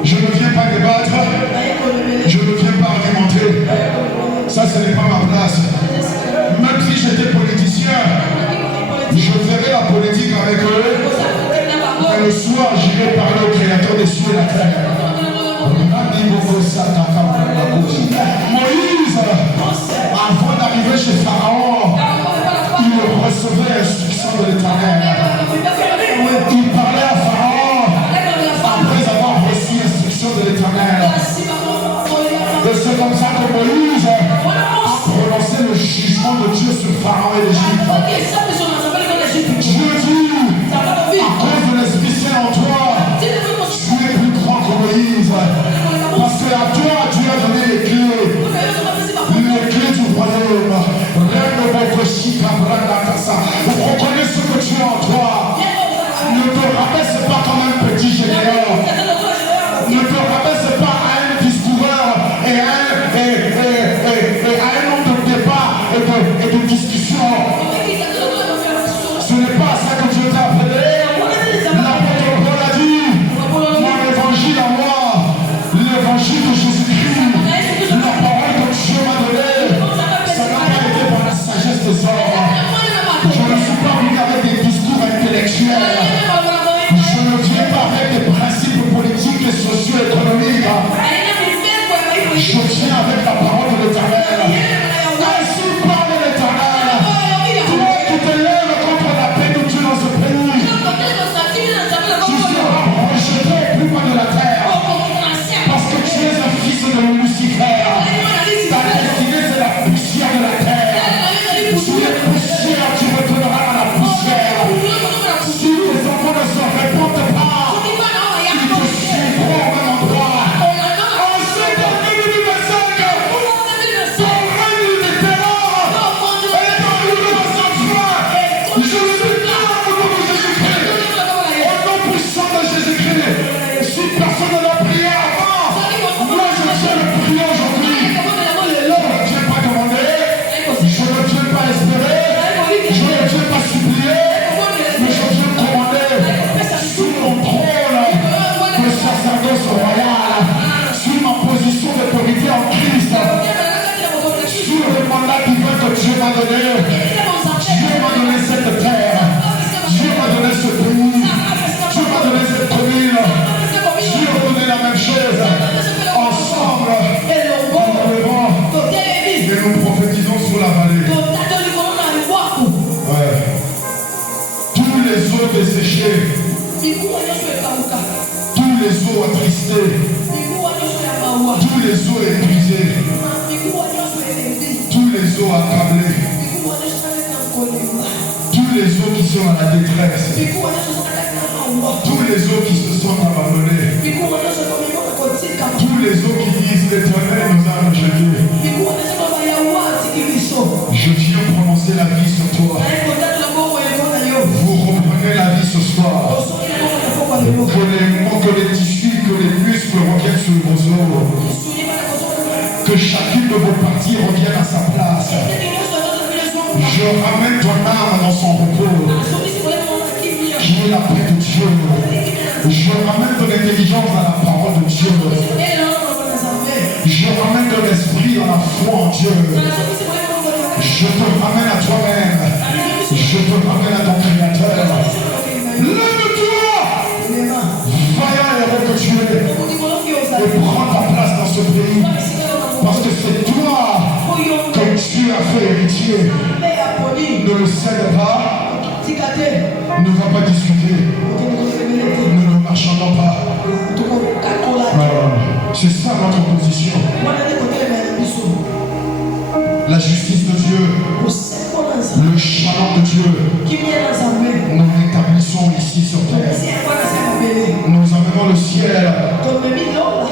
Je ne viens pas débattre. Je ne viens pas argumenter. Ça, ce n'est pas ma place. Même si j'étais politicien, je ferai la politique avec eux. Et le soir, j'irai parler au Créateur des cieux et la terre. Moïse, avant d'arriver chez Pharaon, il recevait l'instruction de l'Éternel. Il parlait à Pharaon après avoir reçu l'instruction de l'Éternel. Et c'est comme ça que Moïse a prononcé le jugement de Dieu sur Pharaon et l'Égypte. Dieu dit, à cause de l'Esprit Saint en toi, tu es plus grand que Moïse. Parce que à toi, Dieu a donné les clés du royaume. Vous reconnaissez ce que tu es en toi. Ne te rabaisse pas comme un petit général. Ne te rabaisse pas à un discoureur et à un homme de débat et de discussion. Ce n'est pas à ça que Dieu t'a appelé. L'apôtre Paul a dit, mon évangile à moi, l'évangile de Jésus-Christ, la parole que Dieu m'a donnée, ça n'a pas été par la sagesse des hommes. Je ne suis pas venu avec des discours intellectuels. Je ne viens pas avec des principes politiques et socio-économiques. Je viens avec la parole de l'Éternel. Ainsi parle l'Éternel. Toi qui te lèves contre la paix de Dieu dans ce pays, tu seras rejeté au plus bas de la terre. Parce que tu es un fils de Lucifer. Ta destinée, c'est la poussière de la terre. Tu es poussière, tu retourneras à la poussière. Si tes enfants ne se répondent pas, ils te suivront au même endroit. En cette année 2025, ton règne libéral est dans l'universal foi. Je le déclare au nom de Jésus-Christ. Au nom puissant de Jésus-Christ. Si personne ne l'a prié avant, moi je viens le prier aujourd'hui. Je ne viens pas demander, je ne viens pas espérer, je ne viens pas supplier, mais je viens commander sous mon trône de sacerdoce royal, sur ma position d'autorité en Christ, sur le mandat divin que Dieu m'a donné. Dieu m'a donné cette terre, Dieu m'a donné ce pays, Dieu m'a donné cette commune, Dieu m'a donné la même chose. Ensemble, nous nous levons et nous prophétisons sur la vallée. Ouais. Tous les eaux desséchées, tous les eaux attristées, tous les eaux épuisées, tous les eaux accablées, tous les eaux qui sont à la détresse, tous les eaux qui se sont abandonnés, tous les eaux qui disent l'Éternel nous a rejetés. Je viens prononcer la vie sur toi. Vous reprenez la vie ce soir. Que les tissus, que les muscles reviennent sur vos os. Que chacune de vos parties revienne à sa place. Je ramène ton âme dans son repos, qui est la paix de Dieu. Je ramène ton intelligence à la parole de Dieu. Je ramène de l'esprit dans la foi en Dieu. Je te ramène à toi-même. Je te ramène à ton Créateur. Lève-toi, vaillant héros que tu es, et prends ta place dans ce pays. Parce que c'est toi que Dieu a fait héritier. Ne le cède pas. Ne va pas discuter. Ne le marchandons pas. C'est ça notre position. La justice de Dieu, le shalom de Dieu, nous l'établissons ici sur terre. ciel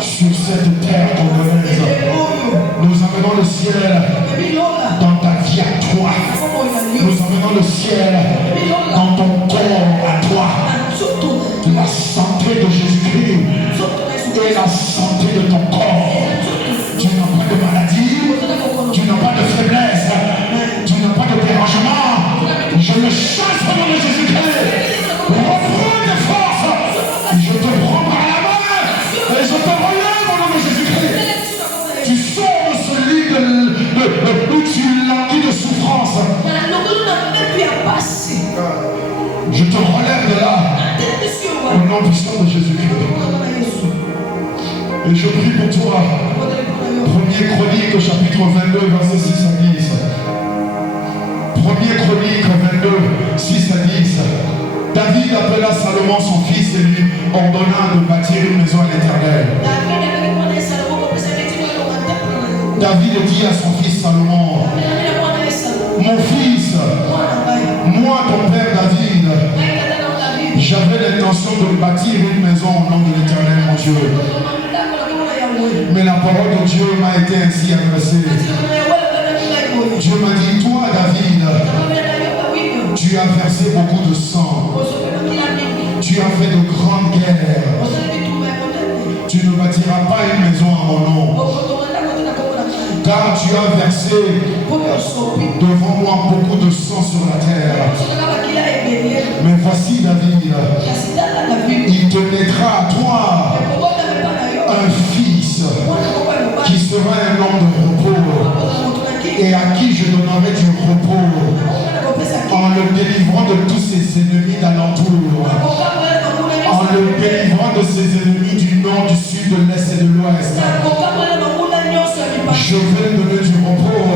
sur cette terre congolaise. Nous amenons le ciel dans ta vie à toi. Nous amenons le ciel dans ton corps à toi. La santé de Jésus-Christ et la santé de ton corps. Tu n'as pas de maladie, tu n'as pas de faiblesse, tu n'as pas de dérangement. Je le chasse au nom de Jésus-Christ. Reprends tes forces. Je te prends par la main et je te relève au nom de Jésus-Christ. Tu sors de ce lit où tu languis de souffrance. Je te relève de là au nom puissant de Jésus-Christ. Et je prie pour toi. 1er Chronique chapitre 22 verset 6 à 10. 1er Chronique 22 6 à 10. David appela Salomon son fils et lui ordonna de bâtir une maison à l'Éternel. David dit à son fils Salomon: mon fils, moi ton père David, j'avais l'intention de bâtir une maison au nom de l'Éternel mon Dieu. Mais la parole de Dieu m'a été ainsi adressée. Dieu m'a dit: toi David, tu as versé beaucoup de sang. Tu as fait de grandes guerres. Tu ne bâtiras pas une maison à mon nom. Car tu as versé devant moi beaucoup de sang sur la terre. Mais voici David, il te naîtra à toi un fils qui sera un homme de repos et à qui je donnerai du repos en le délivrant de tous ses ennemis d'alentour, en le délivrant de ses ennemis du nord, du sud, de l'est et de l'ouest. Je vais donner du repos.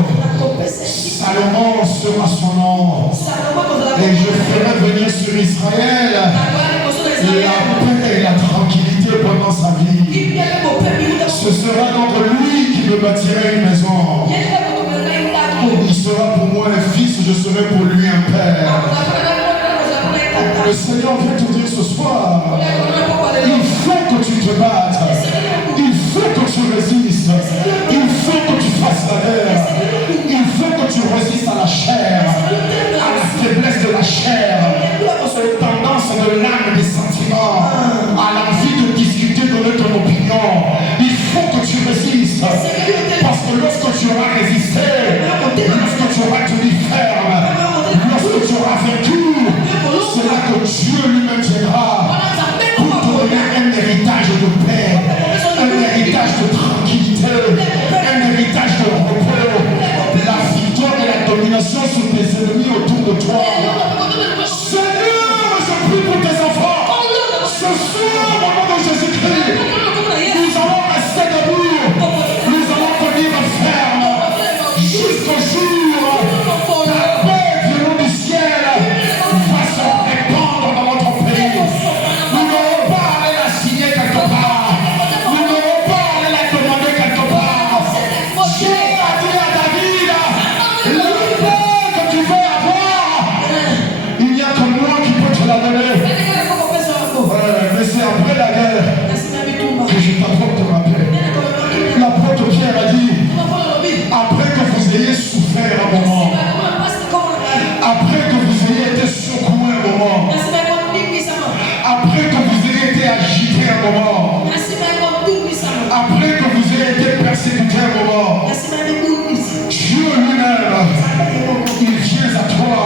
Salomon sera son nom. Et je ferai venir sur Israël la paix et la tranquillité pendant sa vie. Ce sera donc lui qui me bâtirait une maison. Il sera pour moi un fils, je serai pour lui un père. Le Seigneur veut te dire ce soir: il faut que tu te battes. Il faut que tu résistes. Il faut que tu fasses la guerre. Il faut que tu résistes à la chair, à la faiblesse de la chair, aux tendances de l'âme, des sentiments, à l'envie de discuter, donner ton opinion. Il faut que tu résistes. Parce que lorsque tu auras résisté, lorsque tu auras tenu ferme, lorsque tu auras vaincu, c'est là que Dieu lui-même viendra pour te donner un héritage de paix, un héritage de tranquillité, un héritage de repos, la victoire et la domination sur tes ennemis autour de toi. Seigneur, je prie pour tes enfants. Ce soir, au nom de Jésus-Christ, nous allons rester debout. Nous allons tenir ferme jusqu'au jour où la paix venant du ciel va se répandre dans notre pays. Nous n'aurons pas à aller la signer quelque part. Nous n'aurons pas à aller la demander quelque part. Dieu a dit à David: la paix que tu veux avoir, il n'y a que moi qui peux te la donner. Mais c'est après la guerre que je t'apporte ma paix. L'apôtre Pierre a dit: après que vous ayez souffert un moment, après que vous ayez été secoué un moment, après que vous ayez été agité un moment, après que vous ayez été persécuté un moment, Dieu lui-même, il vient à toi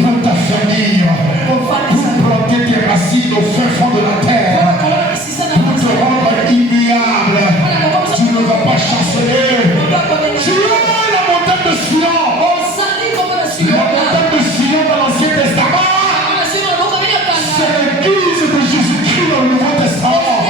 pour t'affermir, pour planter tes racines au fin fond de la terre, pour te rendre immuable. Tu ne vas pas chanceler. Tu as la montagne de Sion. La montagne de Sion dans l'Ancien Testament, c'est l'église de Jésus-Christ dans le Nouveau Testament.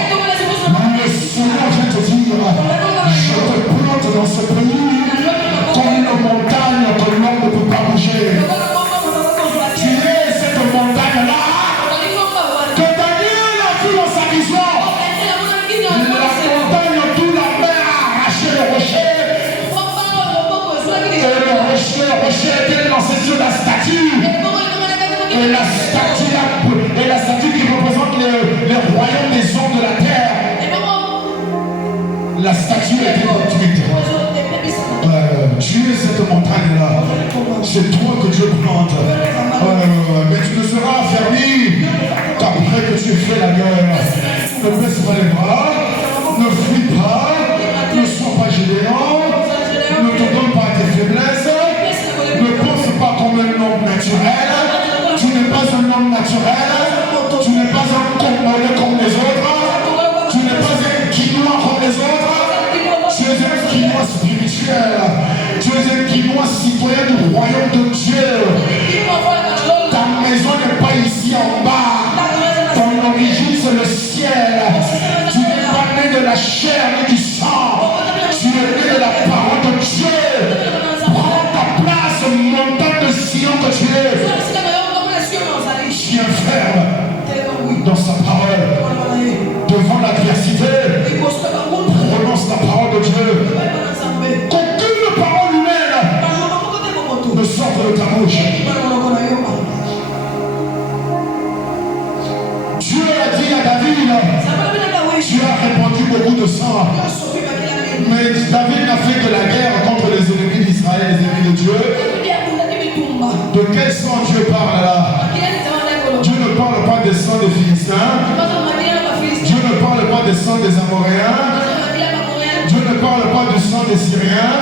C'est toi que Dieu plante. Mais tu ne seras affermi qu'après que tu aies fait la guerre. Ne baisse pas les bras, ne fuis pas, ne sois pas gédéant, ne te donne pas tes faiblesses, ne pense pas comme un homme naturel. Tu n'es pas un homme naturel, tu n'es pas un Congolais comme les autres, tu n'es pas un Guinois comme les autres, tu es un Guinois spirituel, tu es un Guinois citoyen du royaume de Dieu. Ta maison n'est pas ici en bas, ton origine c'est le ciel. Tu n'es pas né de la chair ni du sang, tu es né de la parole de Dieu. Prends ta place, montagne de Sion que tu es. Chien ferme dans sa parole, devant l'adversité, prononce la parole de Dieu. Qu'aucune parole humaine ne sorte de ta bouche. Dieu a dit à David, tu as répandu beaucoup de sang. Mais David n'a fait que la guerre contre les ennemis d'Israël, les ennemis de Dieu. De quel sang Dieu parle là? Dieu ne parle pas des sangs des Philistins. Dieu ne parle pas des sangs des Amoréens. Dieu ne parle pas du sang des Syriens.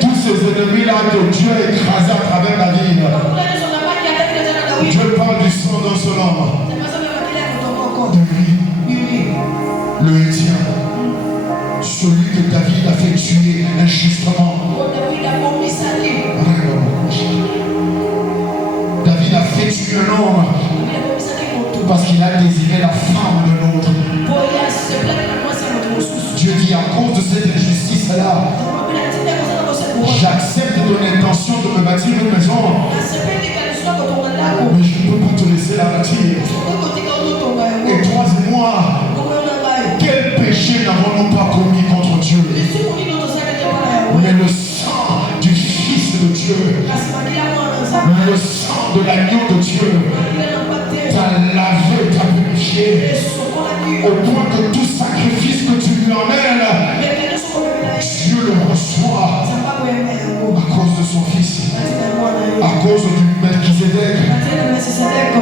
Tous ces ennemis-là que Dieu a écrasés à travers David. Dieu parle du sang d'un seul homme. De lui. Le Hétien. Celui que David a fait tuer injustement. David a fait tuer un homme parce qu'il a désiré la femme de l'autre. Dieu dit à cause de cette injustice-là, j'accepte ton intention de me bâtir une maison, mais je ne peux pas te laisser la bâtir. Et toi et moi, quel péché n'avons-nous pas commis contre Dieu? Mais le sang du Fils de Dieu, le sang de l'agneau de Dieu, t'a lavé, t'a purifié, au point que tout sacrifice que tu lui emmènes, Dieu le reçoit à cause de son Fils, à cause du Melchizedek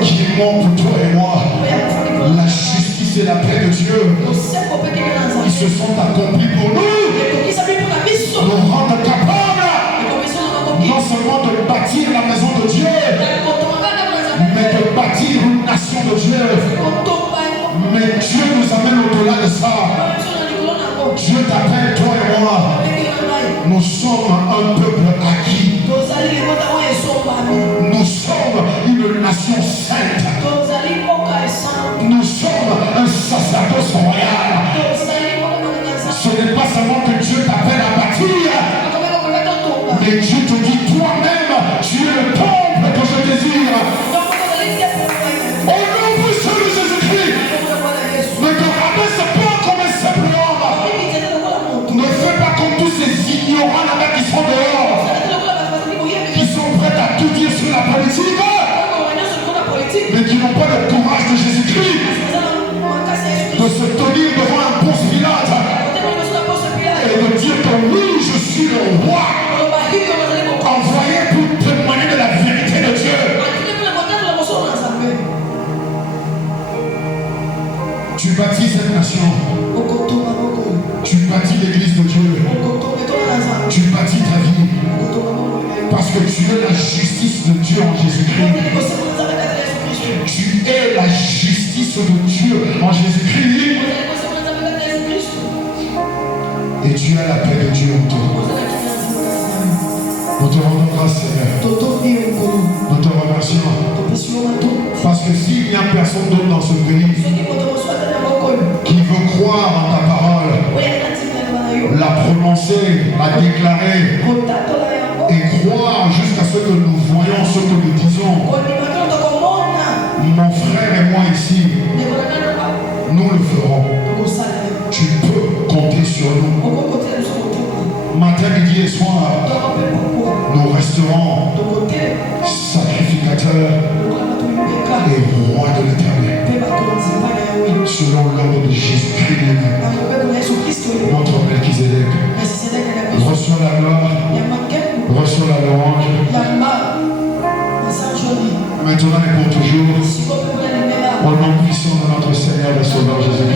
qui est mort pour toi et moi. La justice et la paix de Dieu qui se sont accomplis pour nous rendre capables non seulement de bâtir la maison de Dieu, mais de bâtir une nation de Dieu. Mais Dieu nous amène au-delà de ça. Dieu t'appelle, toi et moi. Nous sommes un peuple acquis. Nous sommes une nation sainte. Nous sommes un sacerdoce royal. Ce n'est pas seulement que Dieu t'appelle à bâtir, mais Dieu te dit toi-même, tu es le temple que je désire. Au nom puissant de Jésus-Christ, ne te rabaisse pas comme un simple homme. Ne fais pas comme tous ces ignorants là-bas qui sont dehors, qui sont prêts à tout dire sur la politique, mais qui n'ont pas le courage de Jésus-Christ de se tenir devant un Ponce Pilate et de dire que oui, je suis le roi envoyé pour témoigner de la vérité de Dieu. Tu bâtis cette nation. Tu bâtis l'église de Dieu. Tu bâtis ta vie. Parce que tu es la justice de Dieu en Jésus-Christ. Tu es la justice de Dieu en Jésus-Christ. Et tu as la paix de Dieu en toi. Nous te rendons grâce, Seigneur. Nous te remercions. Parce que s'il n'y a personne d'autre dans ce pays qui veut croire en ta parole, la prononcer, la déclarer et croire jusqu'à ce que nous voyons ce que nous disons, mon frère et moi ici, nous le ferons. Tu peux compter sur nous. Matin, midi et soir, nous resterons sacrificateurs et rois de l'éternel. Selon l'ordre de Jésus-Christ, notre Melchizedek. Reçois la gloire, reçois la louange. puissant de notre Seigneur et Sauveur Jésus-Christ.